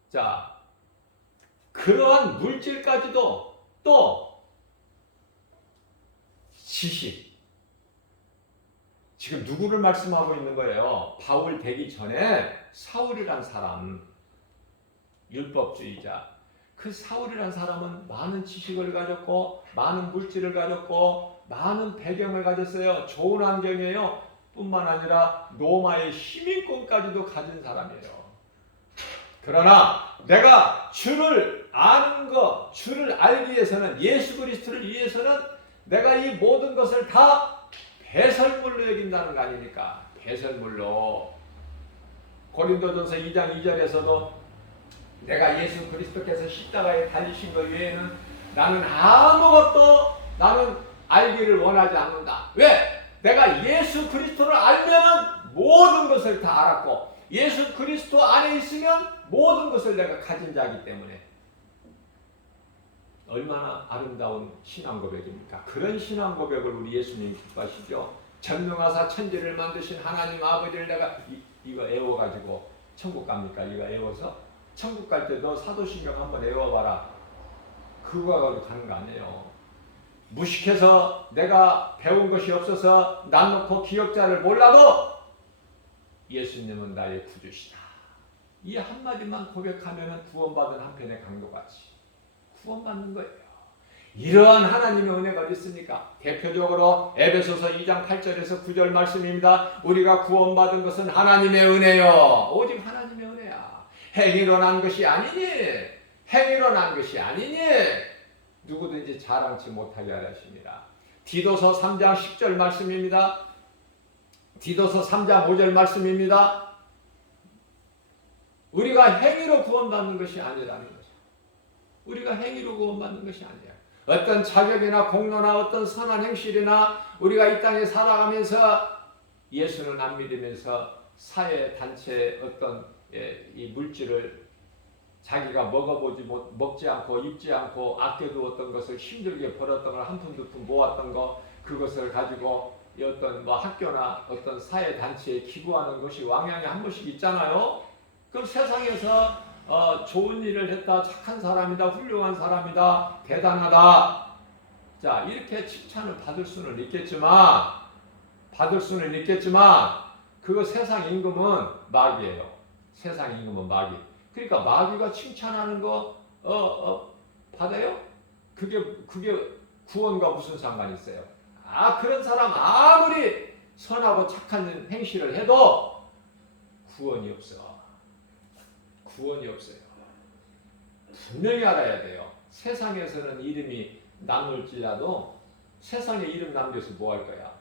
자, 그러한 물질까지도 또 지식. 지금 누구를 말씀하고 있는 거예요? 바울 되기 전에 사울이란 사람, 율법주의자. 그 사울이란 사람은 많은 지식을 가졌고 많은 물질을 가졌고 많은 배경을 가졌어요. 좋은 환경이에요. 뿐만 아니라 로마의 시민권까지도 가진 사람이에요. 그러나 내가 주를 아는 것, 주를 알기 위해서는, 예수 그리스도를 위해서는 내가 이 모든 것을 다 배설물로 여긴다는 거 아닙니까? 배설물로. 고린도전서 2장 2절에서도 내가 예수 그리스도께서 십자가에 달리신 것 외에는 나는 알기를 원하지 않는다. 왜? 내가 예수 그리스도를 알면은 모든 것을 다 알았고, 예수 그리스도 안에 있으면 모든 것을 내가 가진 자이기 때문에. 얼마나 아름다운 신앙 고백입니까? 그런 신앙 고백을 우리 예수님이 기뻐하시죠. 전능하사 천지를 만드신 하나님 아버지를 내가 이거 애워가지고 천국 갑니까? 이거 애워서? 천국 갈 때 너 사도신경 한번 애워봐라. 그거 가지고 가는 거 아니에요. 무식해서 내가 배운 것이 없어서 난 놓고 기억자를 몰라도 예수님은 나의 구주시다. 이 한마디만 고백하면 구원받은 한편의 강도같이 구원받는 거예요. 이러한 하나님의 은혜가 어디 있습니까? 대표적으로 에베소서 2장 8절에서 9절 말씀입니다. 우리가 구원받은 것은 하나님의 은혜요. 오직 하나님의 은혜야. 행위로 난 것이 아니니. 누구든지 자랑치 못하게 하려 하십니다. 디도서 3장 10절 말씀입니다. 디도서 3장 5절 말씀입니다. 우리가 행위로 구원받는 것이 아니라는 거죠. 우리가 행위로 구원받는 것이 아니야. 어떤 자격이나 공로나 어떤 선한 행실이나 우리가 이 땅에 살아가면서 예수는 안 믿으면서 사회 단체의 어떤 이 물질을 자기가 먹지 않고 입지 않고 아껴두었던 것을, 힘들게 벌었던 걸 한 푼 두 푼 모았던 거, 그것을 가지고 어떤 학교나 어떤 사회 단체에 기부하는 것이 왕년에 한 번씩 있잖아요. 그럼 세상에서 좋은 일을 했다, 착한 사람이다, 훌륭한 사람이다, 대단하다. 자, 이렇게 칭찬을 받을 수는 있겠지만 그거 세상 임금은 마귀예요. 세상 임금은 마귀. 그러니까 마귀가 칭찬하는 거 받아요? 그게 구원과 무슨 상관이 있어요? 그런 사람 아무리 선하고 착한 행실을 해도 구원이 없어요. 분명히 알아야 돼요. 세상에서는 이름이 남을지라도 세상에 이름 남겨서 뭐 할 거야?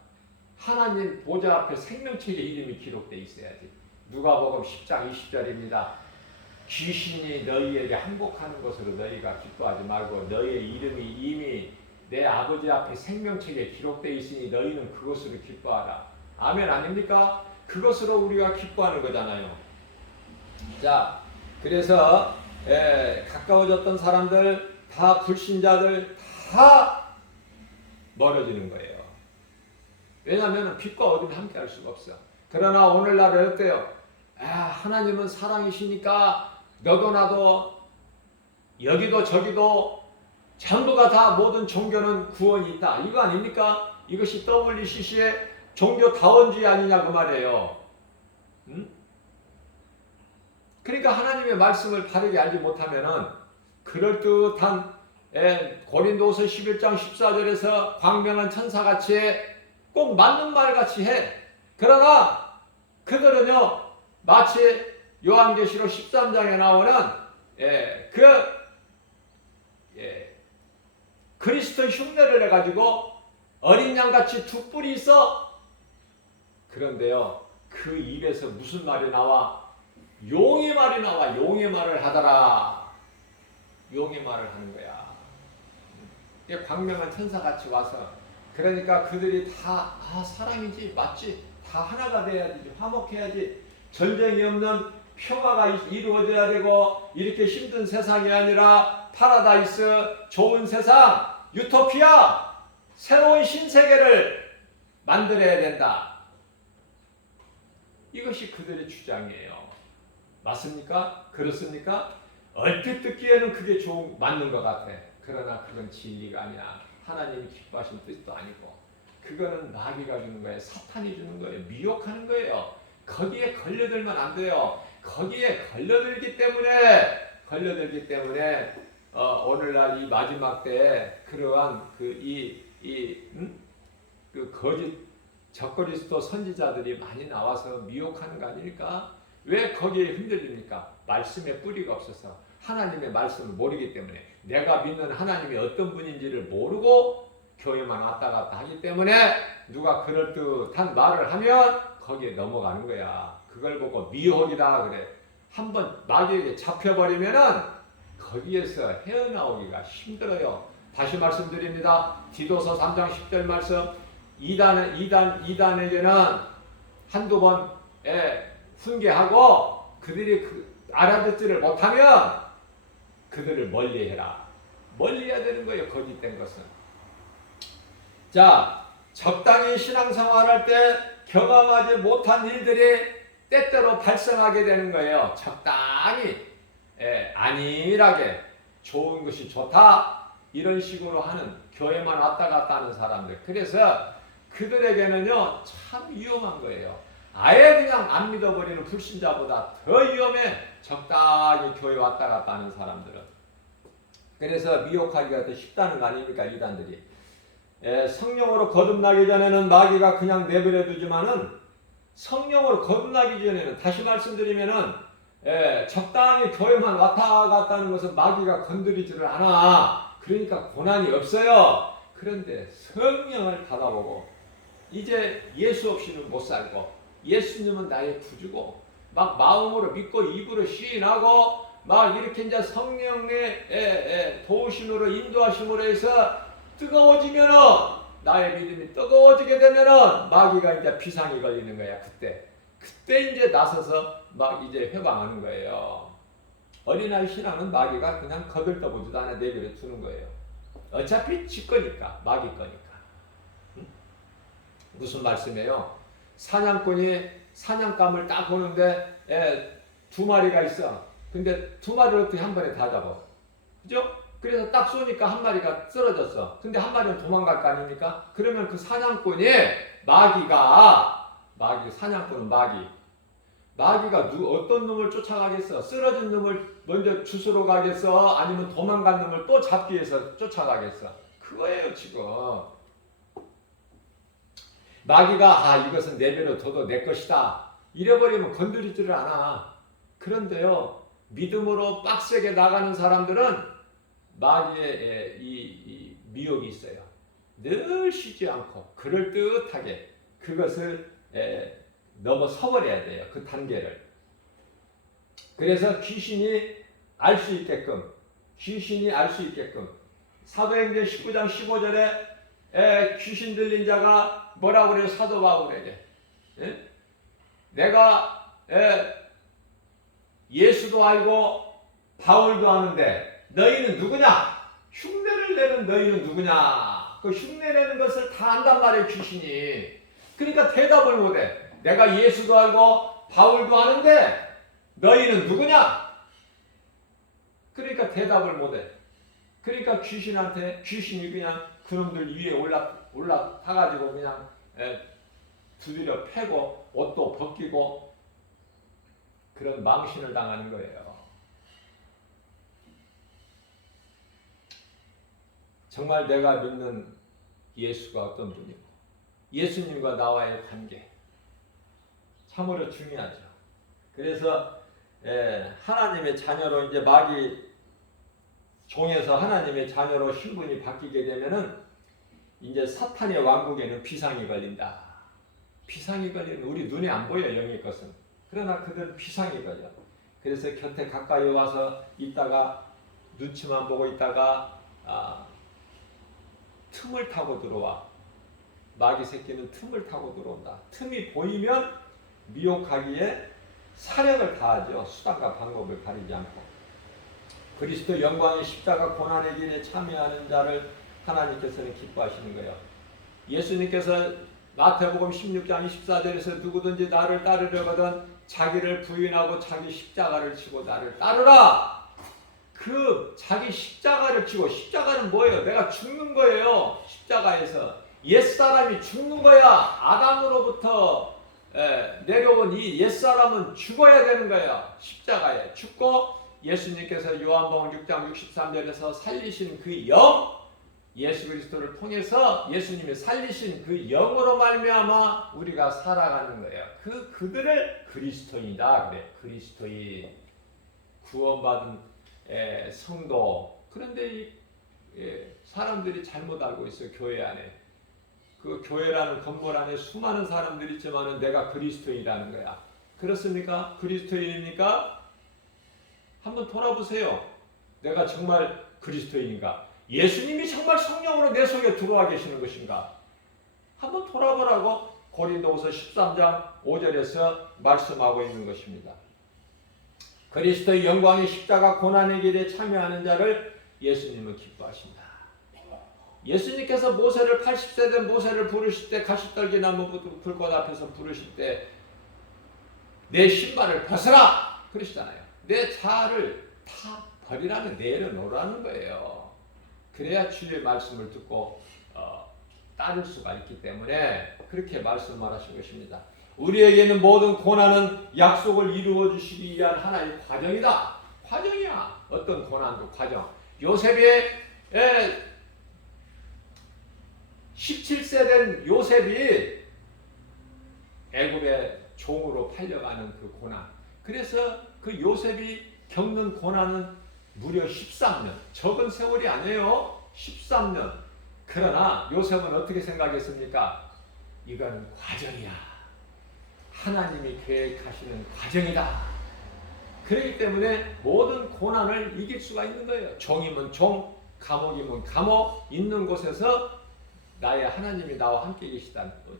하나님 보좌 앞에 생명책에 이름이 기록되어 있어야지. 누가복음 10장 20절입니다. 귀신이 너희에게 항복하는 것으로 너희가 기뻐하지 말고 너희의 이름이 이미 내 아버지 앞에 생명책에 기록되어 있으니 너희는 그것으로 기뻐하라. 아멘 아닙니까? 그것으로 우리가 기뻐하는 거잖아요. 자, 그래서 가까워졌던 사람들 다, 불신자들 다 멀어지는 거예요. 왜냐하면 빛과 어둠이 함께 할 수가 없어. 그러나 오늘날에 어때요? 하나님은 사랑이시니까 너도 나도 여기도 저기도 전부가 다 모든 종교는 구원이 있다. 이거 아닙니까? 이것이 WCC의 종교다원주의 아니냐 그 말이에요. 그러니까 하나님의 말씀을 바르게 알지 못하면은 그럴듯한 고린도서 11장 14절에서 광명한 천사같이 꼭 맞는 말같이 해. 그러나 그들은요 마치 요한계시록 13장에 나오는 그리스도의 흉내를 내가지고 어린 양같이 두 뿔이 있어. 그런데요 그 입에서 무슨 말이 나와? 용의 말이 나와. 용의 말을 하더라. 용의 말을 하는 거야. 광명한 천사같이 와서 그러니까 그들이 다 사랑이지 맞지 다 하나가 돼야지 화목해야지 전쟁이 없는 평화가 이루어져야 되고 이렇게 힘든 세상이 아니라 파라다이스 좋은 세상 유토피아 새로운 신세계를 만들어야 된다. 이것이 그들의 주장이에요. 맞습니까? 그렇습니까? 얼핏 듣기에는 그게 맞는 것 같아. 그러나 그건 진리가 아니야. 하나님이 기뻐하신 뜻도 아니고 그거는 마귀가 주는 거예요. 사탄이 주는 거예요. 미혹하는 거예요. 거기에 걸려들면 안 돼요. 거기에 걸려들기 때문에 오늘날 이 마지막 때에 그러한 그 거짓 적그리스도 선지자들이 많이 나와서 미혹하는 거 아닙니까? 왜 거기에 흔들립니까? 말씀의 뿌리가 없어서 하나님의 말씀을 모르기 때문에 내가 믿는 하나님이 어떤 분인지를 모르고 교회만 왔다 갔다 하기 때문에 누가 그럴듯한 말을 하면 거기에 넘어가는 거야. 그걸 보고 미혹이다 그래. 한번 마귀에게 잡혀버리면은 거기에서 헤어나오기가 힘들어요. 다시 말씀드립니다. 디도서 3장 10절 말씀 이단에게는 한두 번 훈계하고 그들이 알아듣지를 못하면 그들을 멀리해라. 멀리해야 되는 거예요. 거짓된 것은. 자, 적당히 신앙생활할 때 경험하지 못한 일들이 때때로 발생하게 되는 거예요. 적당히 안일하게 좋은 것이 좋다 이런 식으로 하는 교회만 왔다 갔다 하는 사람들. 그래서 그들에게는요 참 위험한 거예요. 아예 그냥 안 믿어버리는 불신자보다 더 위험해. 적당히 교회 왔다 갔다 하는 사람들은. 그래서 미혹하기가 더 쉽다는 거 아닙니까? 이단들이. 성령으로 거듭나기 전에는 마귀가 그냥 내버려 두지만은 성령으로 거듭나기 전에는 다시 말씀드리면은 적당히 교회만 왔다 갔다 하는 것은 마귀가 건드리지를 않아. 그러니까 고난이 없어요. 그런데 성령을 받아보고 이제 예수 없이는 못 살고 예수님은 나의 구주고 막 마음으로 믿고 입으로 시인하고 막 이렇게 이제 성령의 도우심으로 인도하심으로 해서 뜨거워지면은 나의 믿음이 뜨거워지게 되면은 마귀가 이제 비상이 걸리는 거야. 그때 이제 나서서 막 이제 회방하는 거예요. 어린아이 신앙은 마귀가 그냥 거들떠보지도 않아 내버려 두는 거예요. 어차피 지 거니까 마귀 거니까. 무슨 말씀이에요? 사냥꾼이 사냥감을 딱 보는데 두 마리가 있어. 근데 두 마리를 어떻게 한 번에 다 잡아? 그죠? 그래서 딱 쏘니까 한 마리가 쓰러졌어. 근데 한 마리는 도망갈 거 아닙니까? 그러면 그 사냥꾼이 사냥꾼은 마귀가 어떤 놈을 쫓아가겠어? 쓰러진 놈을 먼저 주스러 가겠어? 아니면 도망간 놈을 또 잡기 위해서 쫓아가겠어? 그거예요 지금. 마귀가 이것은 내버려 둬도 내 것이다 이래버리면 건드리지를 않아. 그런데요 믿음으로 빡세게 나가는 사람들은 마귀의 이 미혹이 있어요. 늘 쉬지 않고 그럴듯하게 그것을 넘어서버려야 돼요. 그 단계를. 그래서 귀신이 알 수 있게끔 사도행전 19장 15절에 귀신 들린 자가 뭐라고 그래요? 사도 바울에게 내가 예수도 알고 바울도 아는데 너희는 누구냐? 흉내를 내는 너희는 누구냐? 그 흉내내는 것을 다 안단 말이에요. 귀신이. 그러니까 대답을 못해. 내가 예수도 알고 바울도 아는데 너희는 누구냐? 그러니까 대답을 못해. 그러니까 귀신이 그냥 그놈들 위에 올라타가지고 그냥 두드려 패고 옷도 벗기고 그런 망신을 당하는 거예요. 정말 내가 믿는 예수가 어떤 분이고 예수님과 나와의 관계 참으로 중요하죠. 그래서 하나님의 자녀로 이제 마귀 종에서 하나님의 자녀로 신분이 바뀌게 되면은 이제 사탄의 왕국에는 비상이 걸린다. 비상이 걸리는 우리 눈에 안 보여 영의 것은. 그러나 그들은 비상이 걸려. 그래서 곁에 가까이 와서 있다가 눈치만 보고 있다가 틈을 타고 들어와. 마귀 새끼는 틈을 타고 들어온다. 틈이 보이면 미혹하기에 사력을 다하죠. 수단과 방법을 가리지 않고. 그리스도 영광의 십자가 고난의 길에 참여하는 자를 하나님께서는 기뻐하시는 거예요. 예수님께서 마태복음 16장 24절에서 누구든지 나를 따르려거든 자기를 부인하고 자기 십자가를 지고 나를 따르라. 그 자기 십자가를 지고, 십자가는 뭐예요? 내가 죽는 거예요. 십자가에서 옛사람이 죽는 거야. 아담으로부터 내려온 이 옛사람은 죽어야 되는 거예요. 십자가에 죽고 예수님께서 요한복음 6장 63절에서 살리신 그 영, 예수 그리스도를 통해서 예수님이 살리신 그 영으로 말미암아 우리가 살아가는 거예요. 그들을 그리스도인이다 그래. 그리스도인, 구원받은 성도. 그런데 사람들이 잘못 알고 있어요. 교회 안에. 그 교회라는 건물 안에 수많은 사람들이 있지만은 내가 그리스도인이라는 거야. 그렇습니까? 그리스도인입니까? 한번 돌아보세요. 내가 정말 그리스도인인가? 예수님이 정말 성령으로 내 속에 들어와 계시는 것인가? 한번 돌아보라고 고린도후서 13장 5절에서 말씀하고 있는 것입니다. 그리스도의 영광의 십자가 고난의 길에 참여하는 자를 예수님은 기뻐하신다. 예수님께서 모세를 80세 된 모세를 부르실 때 가시떨기나무 불꽃 앞에서 부르실 때 내 신발을 벗어라 그러시잖아요. 내 자아를 다 버리라는, 내려놓으라는 거예요. 그래야 주의 말씀을 듣고 따를 수가 있기 때문에 그렇게 말씀하신 것입니다. 우리에게는 모든 고난은 약속을 이루어 주시기 위한 하나의 과정이다. 과정이야. 어떤 고난도 과정. 요셉이 17세 된 요셉이 애굽의 종으로 팔려가는 그 고난. 그래서 그 요셉이 겪는 고난은 무려 13년. 적은 세월이 아니에요. 13년. 그러나 요셉은 어떻게 생각했습니까? 이건 과정이야. 하나님이 계획하시는 과정이다. 그렇기 때문에 모든 고난을 이길 수가 있는 거예요. 종이면 종, 감옥이면 감옥, 있는 곳에서 나의 하나님이 나와 함께 계시다는 것.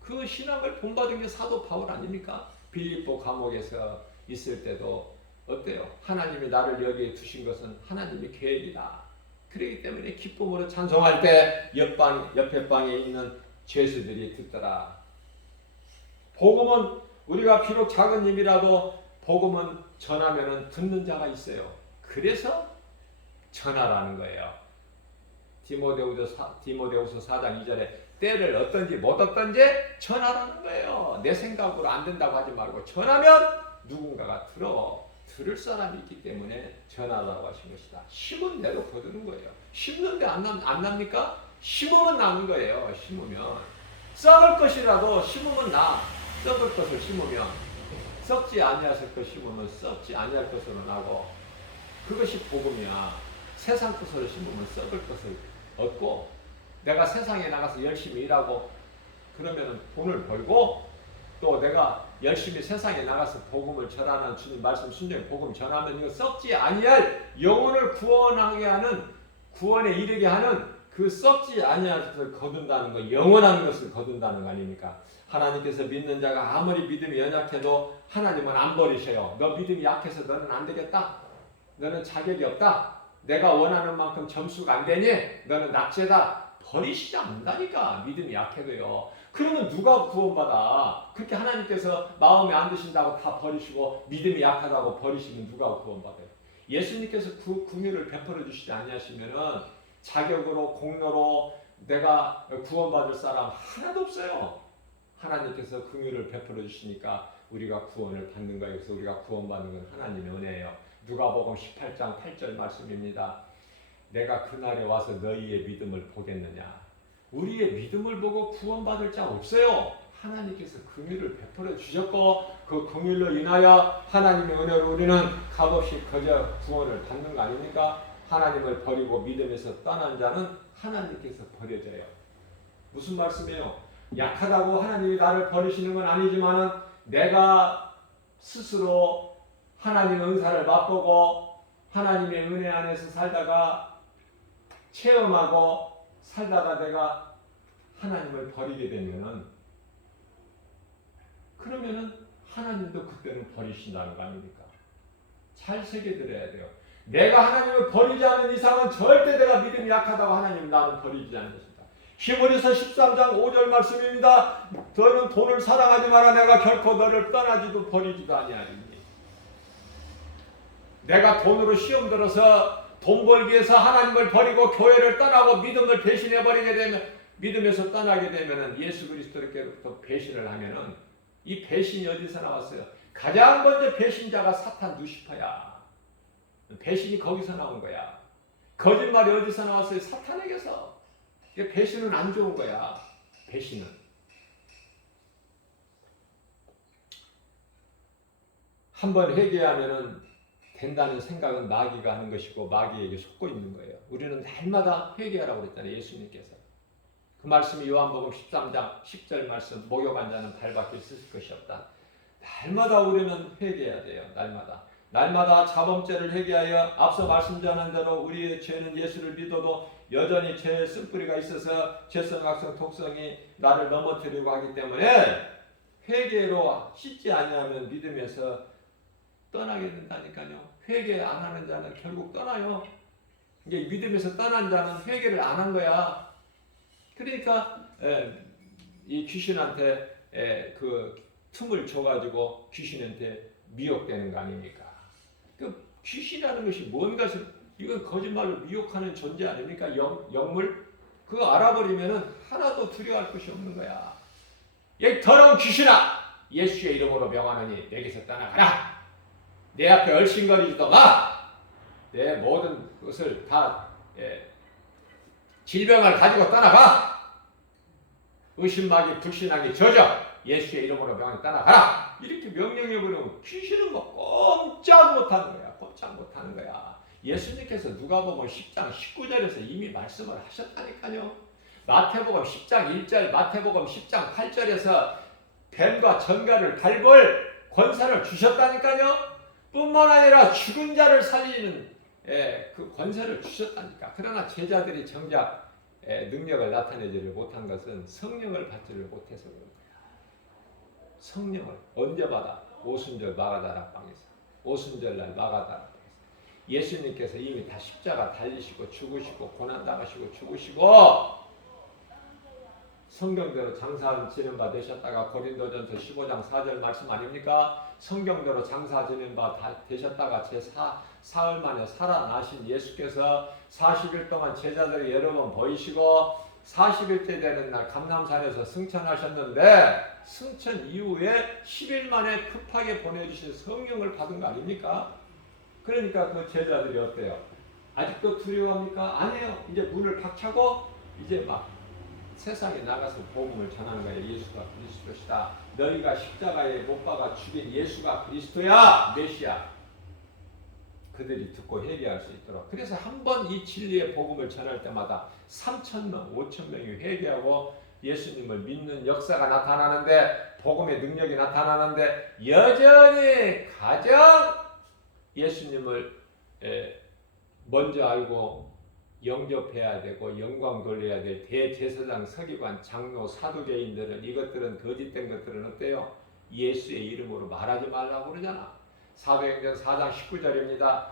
그 신앙을 본받은 게 사도 바울 아닙니까? 빌립보 감옥에서 있을 때도 어때요? 하나님이 나를 여기에 두신 것은 하나님의 계획이다. 그렇기 때문에 기쁨으로 찬송할 때 옆에 방에 있는 죄수들이 듣더라. 복음은 우리가 비록 작은 힘이라도 복음은 전하면은 듣는 자가 있어요. 그래서 전하라는 거예요. 디모데후서 4장 2절에 때를 어떤지 못 어떤지 전하라는 거예요. 내 생각으로 안 된다고 하지 말고 전하면 누군가가 들을 사람이 있기 때문에 전하라고 하신 것이다. 심은 대로 거두는 거예요. 심는데 안 납니까? 심으면 나는 거예요. 심으면 썩을 것이라도 심으면 나. 썩을 것을 심으면 썩지 아니하실 것 심으면 썩지 아니할 것으로 나고, 그것이 복음이야. 세상 것으로 심으면 썩을 것을 얻고, 내가 세상에 나가서 열심히 일하고 그러면 돈을 벌고, 또 내가 열심히 세상에 나가서 복음을 전하는 주님 말씀 순종의 복음 전하면 이거 썩지 아니할 영혼을 구원하게 하는, 구원에 이르게 하는 그 썩지 아니할 것을 거둔다는 거, 영원한 것을 거둔다는 거 아닙니까? 하나님께서 믿는 자가 아무리 믿음이 연약해도 하나님은 안 버리셔요. 너 믿음이 약해서 너는 안 되겠다. 너는 자격이 없다. 내가 원하는 만큼 점수가 안 되니 너는 낙제다. 버리시지 않는다니까. 믿음이 약해도요. 그러면 누가 구원받아? 그렇게 하나님께서 마음에 안 드신다고 다 버리시고 믿음이 약하다고 버리시면 누가 구원받아요? 예수님께서 그 긍휼을 베풀어 주시지 아니하시면은 자격으로 공로로 내가 구원받을 사람 하나도 없어요. 하나님께서 긍휼을 베풀어 주시니까 우리가 구원을 받는 거예요. 그래서 우리가 구원받는 건 하나님의 은혜예요. 누가복음 18장 8절 말씀입니다. 내가 그날에 와서 너희의 믿음을 보겠느냐. 우리의 믿음을 보고 구원받을 자 없어요. 하나님께서 긍휼을 베풀어 주셨고 그 긍휼로 인하여 하나님의 은혜로 우리는 값없이 거저 구원을 받는 거 아닙니까? 하나님을 버리고 믿음에서 떠난 자는 하나님께서 버려져요. 무슨 말씀이에요? 약하다고 하나님이 나를 버리시는 건 아니지만 내가 스스로 하나님의 은사를 맛보고 하나님의 은혜 안에서 살다가 체험하고 살다가 내가 하나님을 버리게 되면은 그러면은 하나님도 그때는 버리신다는 거 아닙니까? 잘 새겨들어야 돼요. 내가 하나님을 버리지 않는 이상은 절대 내가 믿음이 약하다고 하나님 나는 버리지 않는 것입니다. 히브리서 13장 5절 말씀입니다. 너는 돈을 사랑하지 마라. 내가 결코 너를 떠나지도 버리지도 아니하리니. 내가 돈으로 시험 들어서 돈 벌기 위해서 하나님을 버리고 교회를 떠나고 믿음을 배신해버리게 되면 믿음에서 떠나게 되면은 예수 그리스도께로부터 배신을 하면은 이 배신이 어디서 나왔어요? 가장 먼저 배신자가 사탄 루시퍼야. 배신이 거기서 나온 거야. 거짓말이 어디서 나왔어요? 사탄에게서. 배신은 안 좋은 거야. 배신은. 한번 회개하면은 된다는 생각은 마귀가 하는 것이고 마귀에게 속고 있는 거예요. 우리는 날마다 회개하라고 그랬잖아요. 예수님께서. 그 말씀이 요한복음 13장 10절 말씀 목욕한 자는 발밖에 쓸 것이 없다. 날마다 우리는 회개해야 돼요. 날마다 자범죄를 회개하여 앞서 말씀드린 대로 우리의 죄는 예수를 믿어도 여전히 죄의 쓴뿌리가 있어서 죄성, 악성, 독성이 나를 넘어뜨리고 하기 때문에 회개로 씻지 아니하면 믿음에서 떠나게 된다니까요. 회개 안 하는 자는 결국 떠나요. 이게 믿음에서 떠난 자는 회개를 안 한 거야. 그러니까 이 귀신한테 그 틈을 줘가지고 귀신한테 미혹되는 거 아닙니까? 그 귀신이라는 것이 뭔가 이건 거짓말로 미혹하는 존재 아닙니까? 영물? 그거 알아버리면은 하나도 두려워할 것이 없는 거야. 이 더러운 귀신아! 예수의 이름으로 명하노니 내게서 떠나가라! 내 앞에 얼씬거리지도 마! 내 모든 것을 다 질병을 가지고 떠나가! 의심하기 불신하기 저져! 예수의 이름으로 명하니 떠나가라! 이렇게 명령해버리면 귀신은 뭐 꼼짝 못하는 거야. 꼼짝 못하는 거야. 예수님께서 누가복음 10장 19절에서 이미 말씀을 하셨다니까요. 마태복음 10장 1절, 마태복음 10장 8절에서 뱀과 전갈을 밟을 권세를 주셨다니까요. 뿐만 아니라 죽은 자를 살리는 그 권세를 주셨다니까. 그러나 제자들이 정작 능력을 나타내지를 못한 것은 성령을 받지를 못해서 그런 거야. 성령을 언제 받아? 오순절 마가다락방에서. 오순절날 마가다락방에서. 예수님께서 이미 다 십자가 달리시고 죽으시고 고난당하시고 죽으시고 성경대로 장사 지는 바 되셨다가 고린도전서 15장 4절 말씀 아닙니까? 성경대로 장사 지는 바 되셨다가 사흘 만에 살아나신 예수께서 40일 동안 제자들이 여러 번 보이시고 40일째 되는 날 감람산에서 승천하셨는데 승천 이후에 10일 만에 급하게 보내주신 성령을 받은 거 아닙니까? 그러니까 그 제자들이 어때요? 아직도 두려워합니까? 아니에요. 이제 문을 박차고 이제 막 세상에 나가서 복음을 전하는 거예요. 예수가 그리스도시다. 너희가 십자가에 못 박아 죽인 예수가 그리스도야. 메시아. 그들이 듣고 회개할 수 있도록. 그래서 한 번 이 진리의 복음을 전할 때마다 3,000명, 5,000명이 회개하고 예수님을 믿는 역사가 나타나는데 복음의 능력이 나타나는데 여전히 가장 예수님을 먼저 알고 영접해야 되고 영광 돌려야 될 대제사장, 서기관, 장로, 사두개인들은 이것들은 거짓된 것들은 어때요? 예수의 이름으로 말하지 말라고 그러잖아. 사도행전 4장 19절입니다.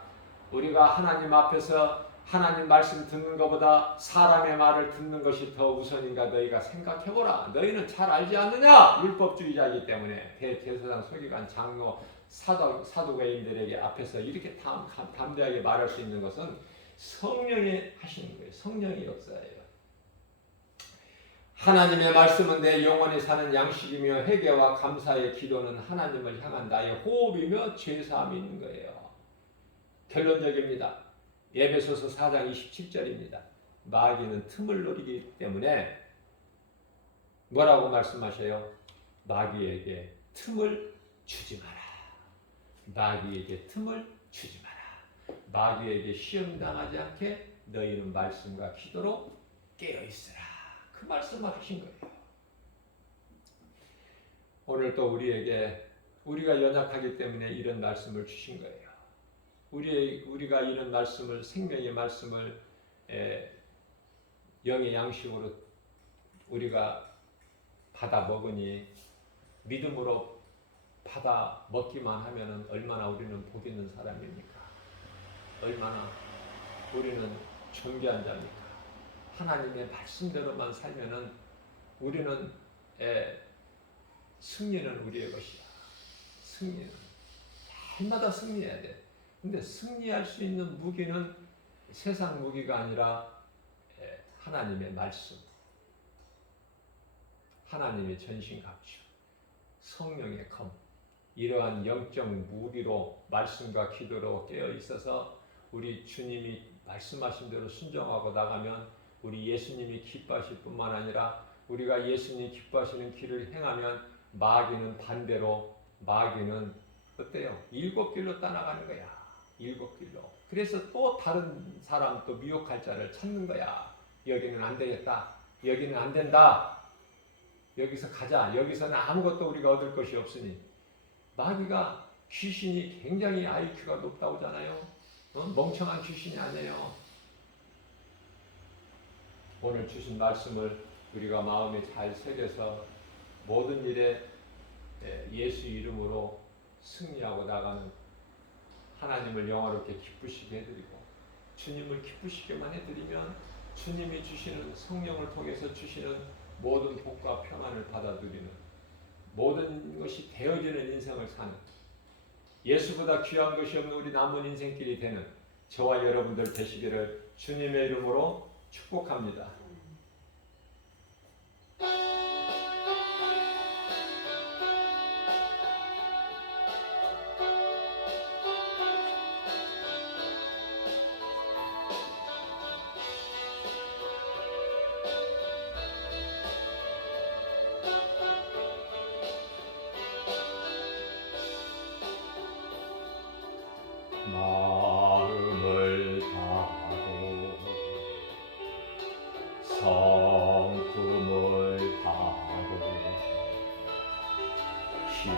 우리가 하나님 앞에서 하나님 말씀 듣는 것보다 사람의 말을 듣는 것이 더 우선인가 너희가 생각해보라. 너희는 잘 알지 않느냐? 율법주의자이기 때문에 대제사장 서기관 장로 사두개인들에게 앞에서 이렇게 담대하게 말할 수 있는 것은 성령이 하시는 거예요. 성령의 역사예요. 하나님의 말씀은 내 영원히 사는 양식이며 회개와 감사의 기도는 하나님을 향한 나의 호흡이며 죄사함이 있는 거예요. 결론적입니다. 에베소서 4장 27절입니다. 마귀는 틈을 노리기 때문에 뭐라고 말씀하셔요? 마귀에게 틈을 주지 마라. 마귀에게 틈을 주지 마라. 마귀에게 시험당하지 않게 너희는 말씀과 기도로 깨어있으라. 그 말씀을 하신 거예요. 오늘 또 우리가 연약하기 때문에 이런 말씀을 주신 거예요. 우리가 이런 말씀을, 생명의 말씀을 영의 양식으로 우리가 받아 먹으니 믿음으로 받아 먹기만 하면은 얼마나 우리는 복 있는 사람입니까? 얼마나 우리는 존귀한 자입니까? 하나님의 말씀대로만 살면은 우리는 승리는 우리의 것이야. 승리는 날마다 승리해야 돼. 근데 승리할 수 있는 무기는 세상 무기가 아니라 하나님의 말씀, 하나님의 전신갑주, 성령의 검, 이러한 영적 무기로 말씀과 기도로 깨어 있어서 우리 주님이 말씀하신 대로 순종하고 나가면 우리 예수님이 기뻐하실 뿐만 아니라 우리가 예수님이 기뻐하시는 길을 행하면 마귀는 반대로 마귀는 어때요? 7길로 떠나가는 거야. 7길로. 그래서 또 다른 사람 또 미혹할 자를 찾는 거야. 여기는 안 되겠다. 여기는 안 된다. 여기서 가자. 여기서는 아무것도 우리가 얻을 것이 없으니. 마귀가 귀신이 굉장히 IQ가 높다고 하잖아요. 멍청한 귀신이 아니에요. 오늘 주신 말씀을 우리가 마음에 잘 새겨서 모든 일에 예수 이름으로 승리하고 나가는 하나님을 영화롭게 기쁘시게 해드리고 주님을 기쁘시게만 해드리면 주님이 주시는 성령을 통해서 주시는 모든 복과 평안을 받아 누리는 모든 것이 되어지는 인생을 사는 예수보다 귀한 것이 없는 우리 남은 인생길이 되는 저와 여러분들 되시기를 주님의 이름으로 축복합니다. 마음을 다하고 성품을 다하고 힘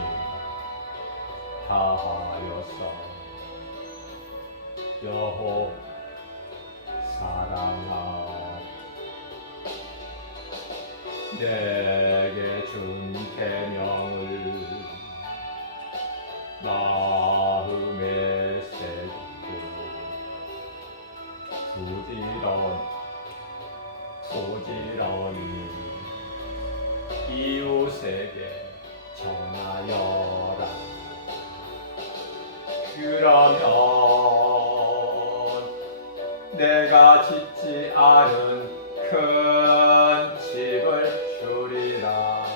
다하여서 여호 사랑하라. 내게 준 계명을 마음에 새기고 부지런 이웃에게 전하여라. 그러면 내가 짓지 않은 큰 집을 주리라.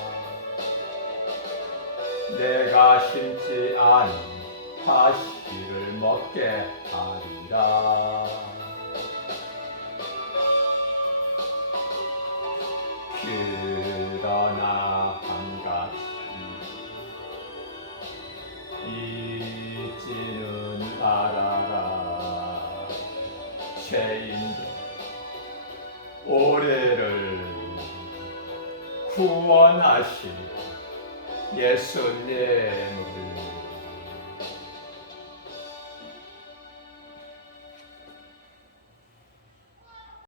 내가 심지 않은 과실을 먹게 하리라. 그러나 한 가지 잊지는 말아라. 죄인들 우리를 구원하신 예수님을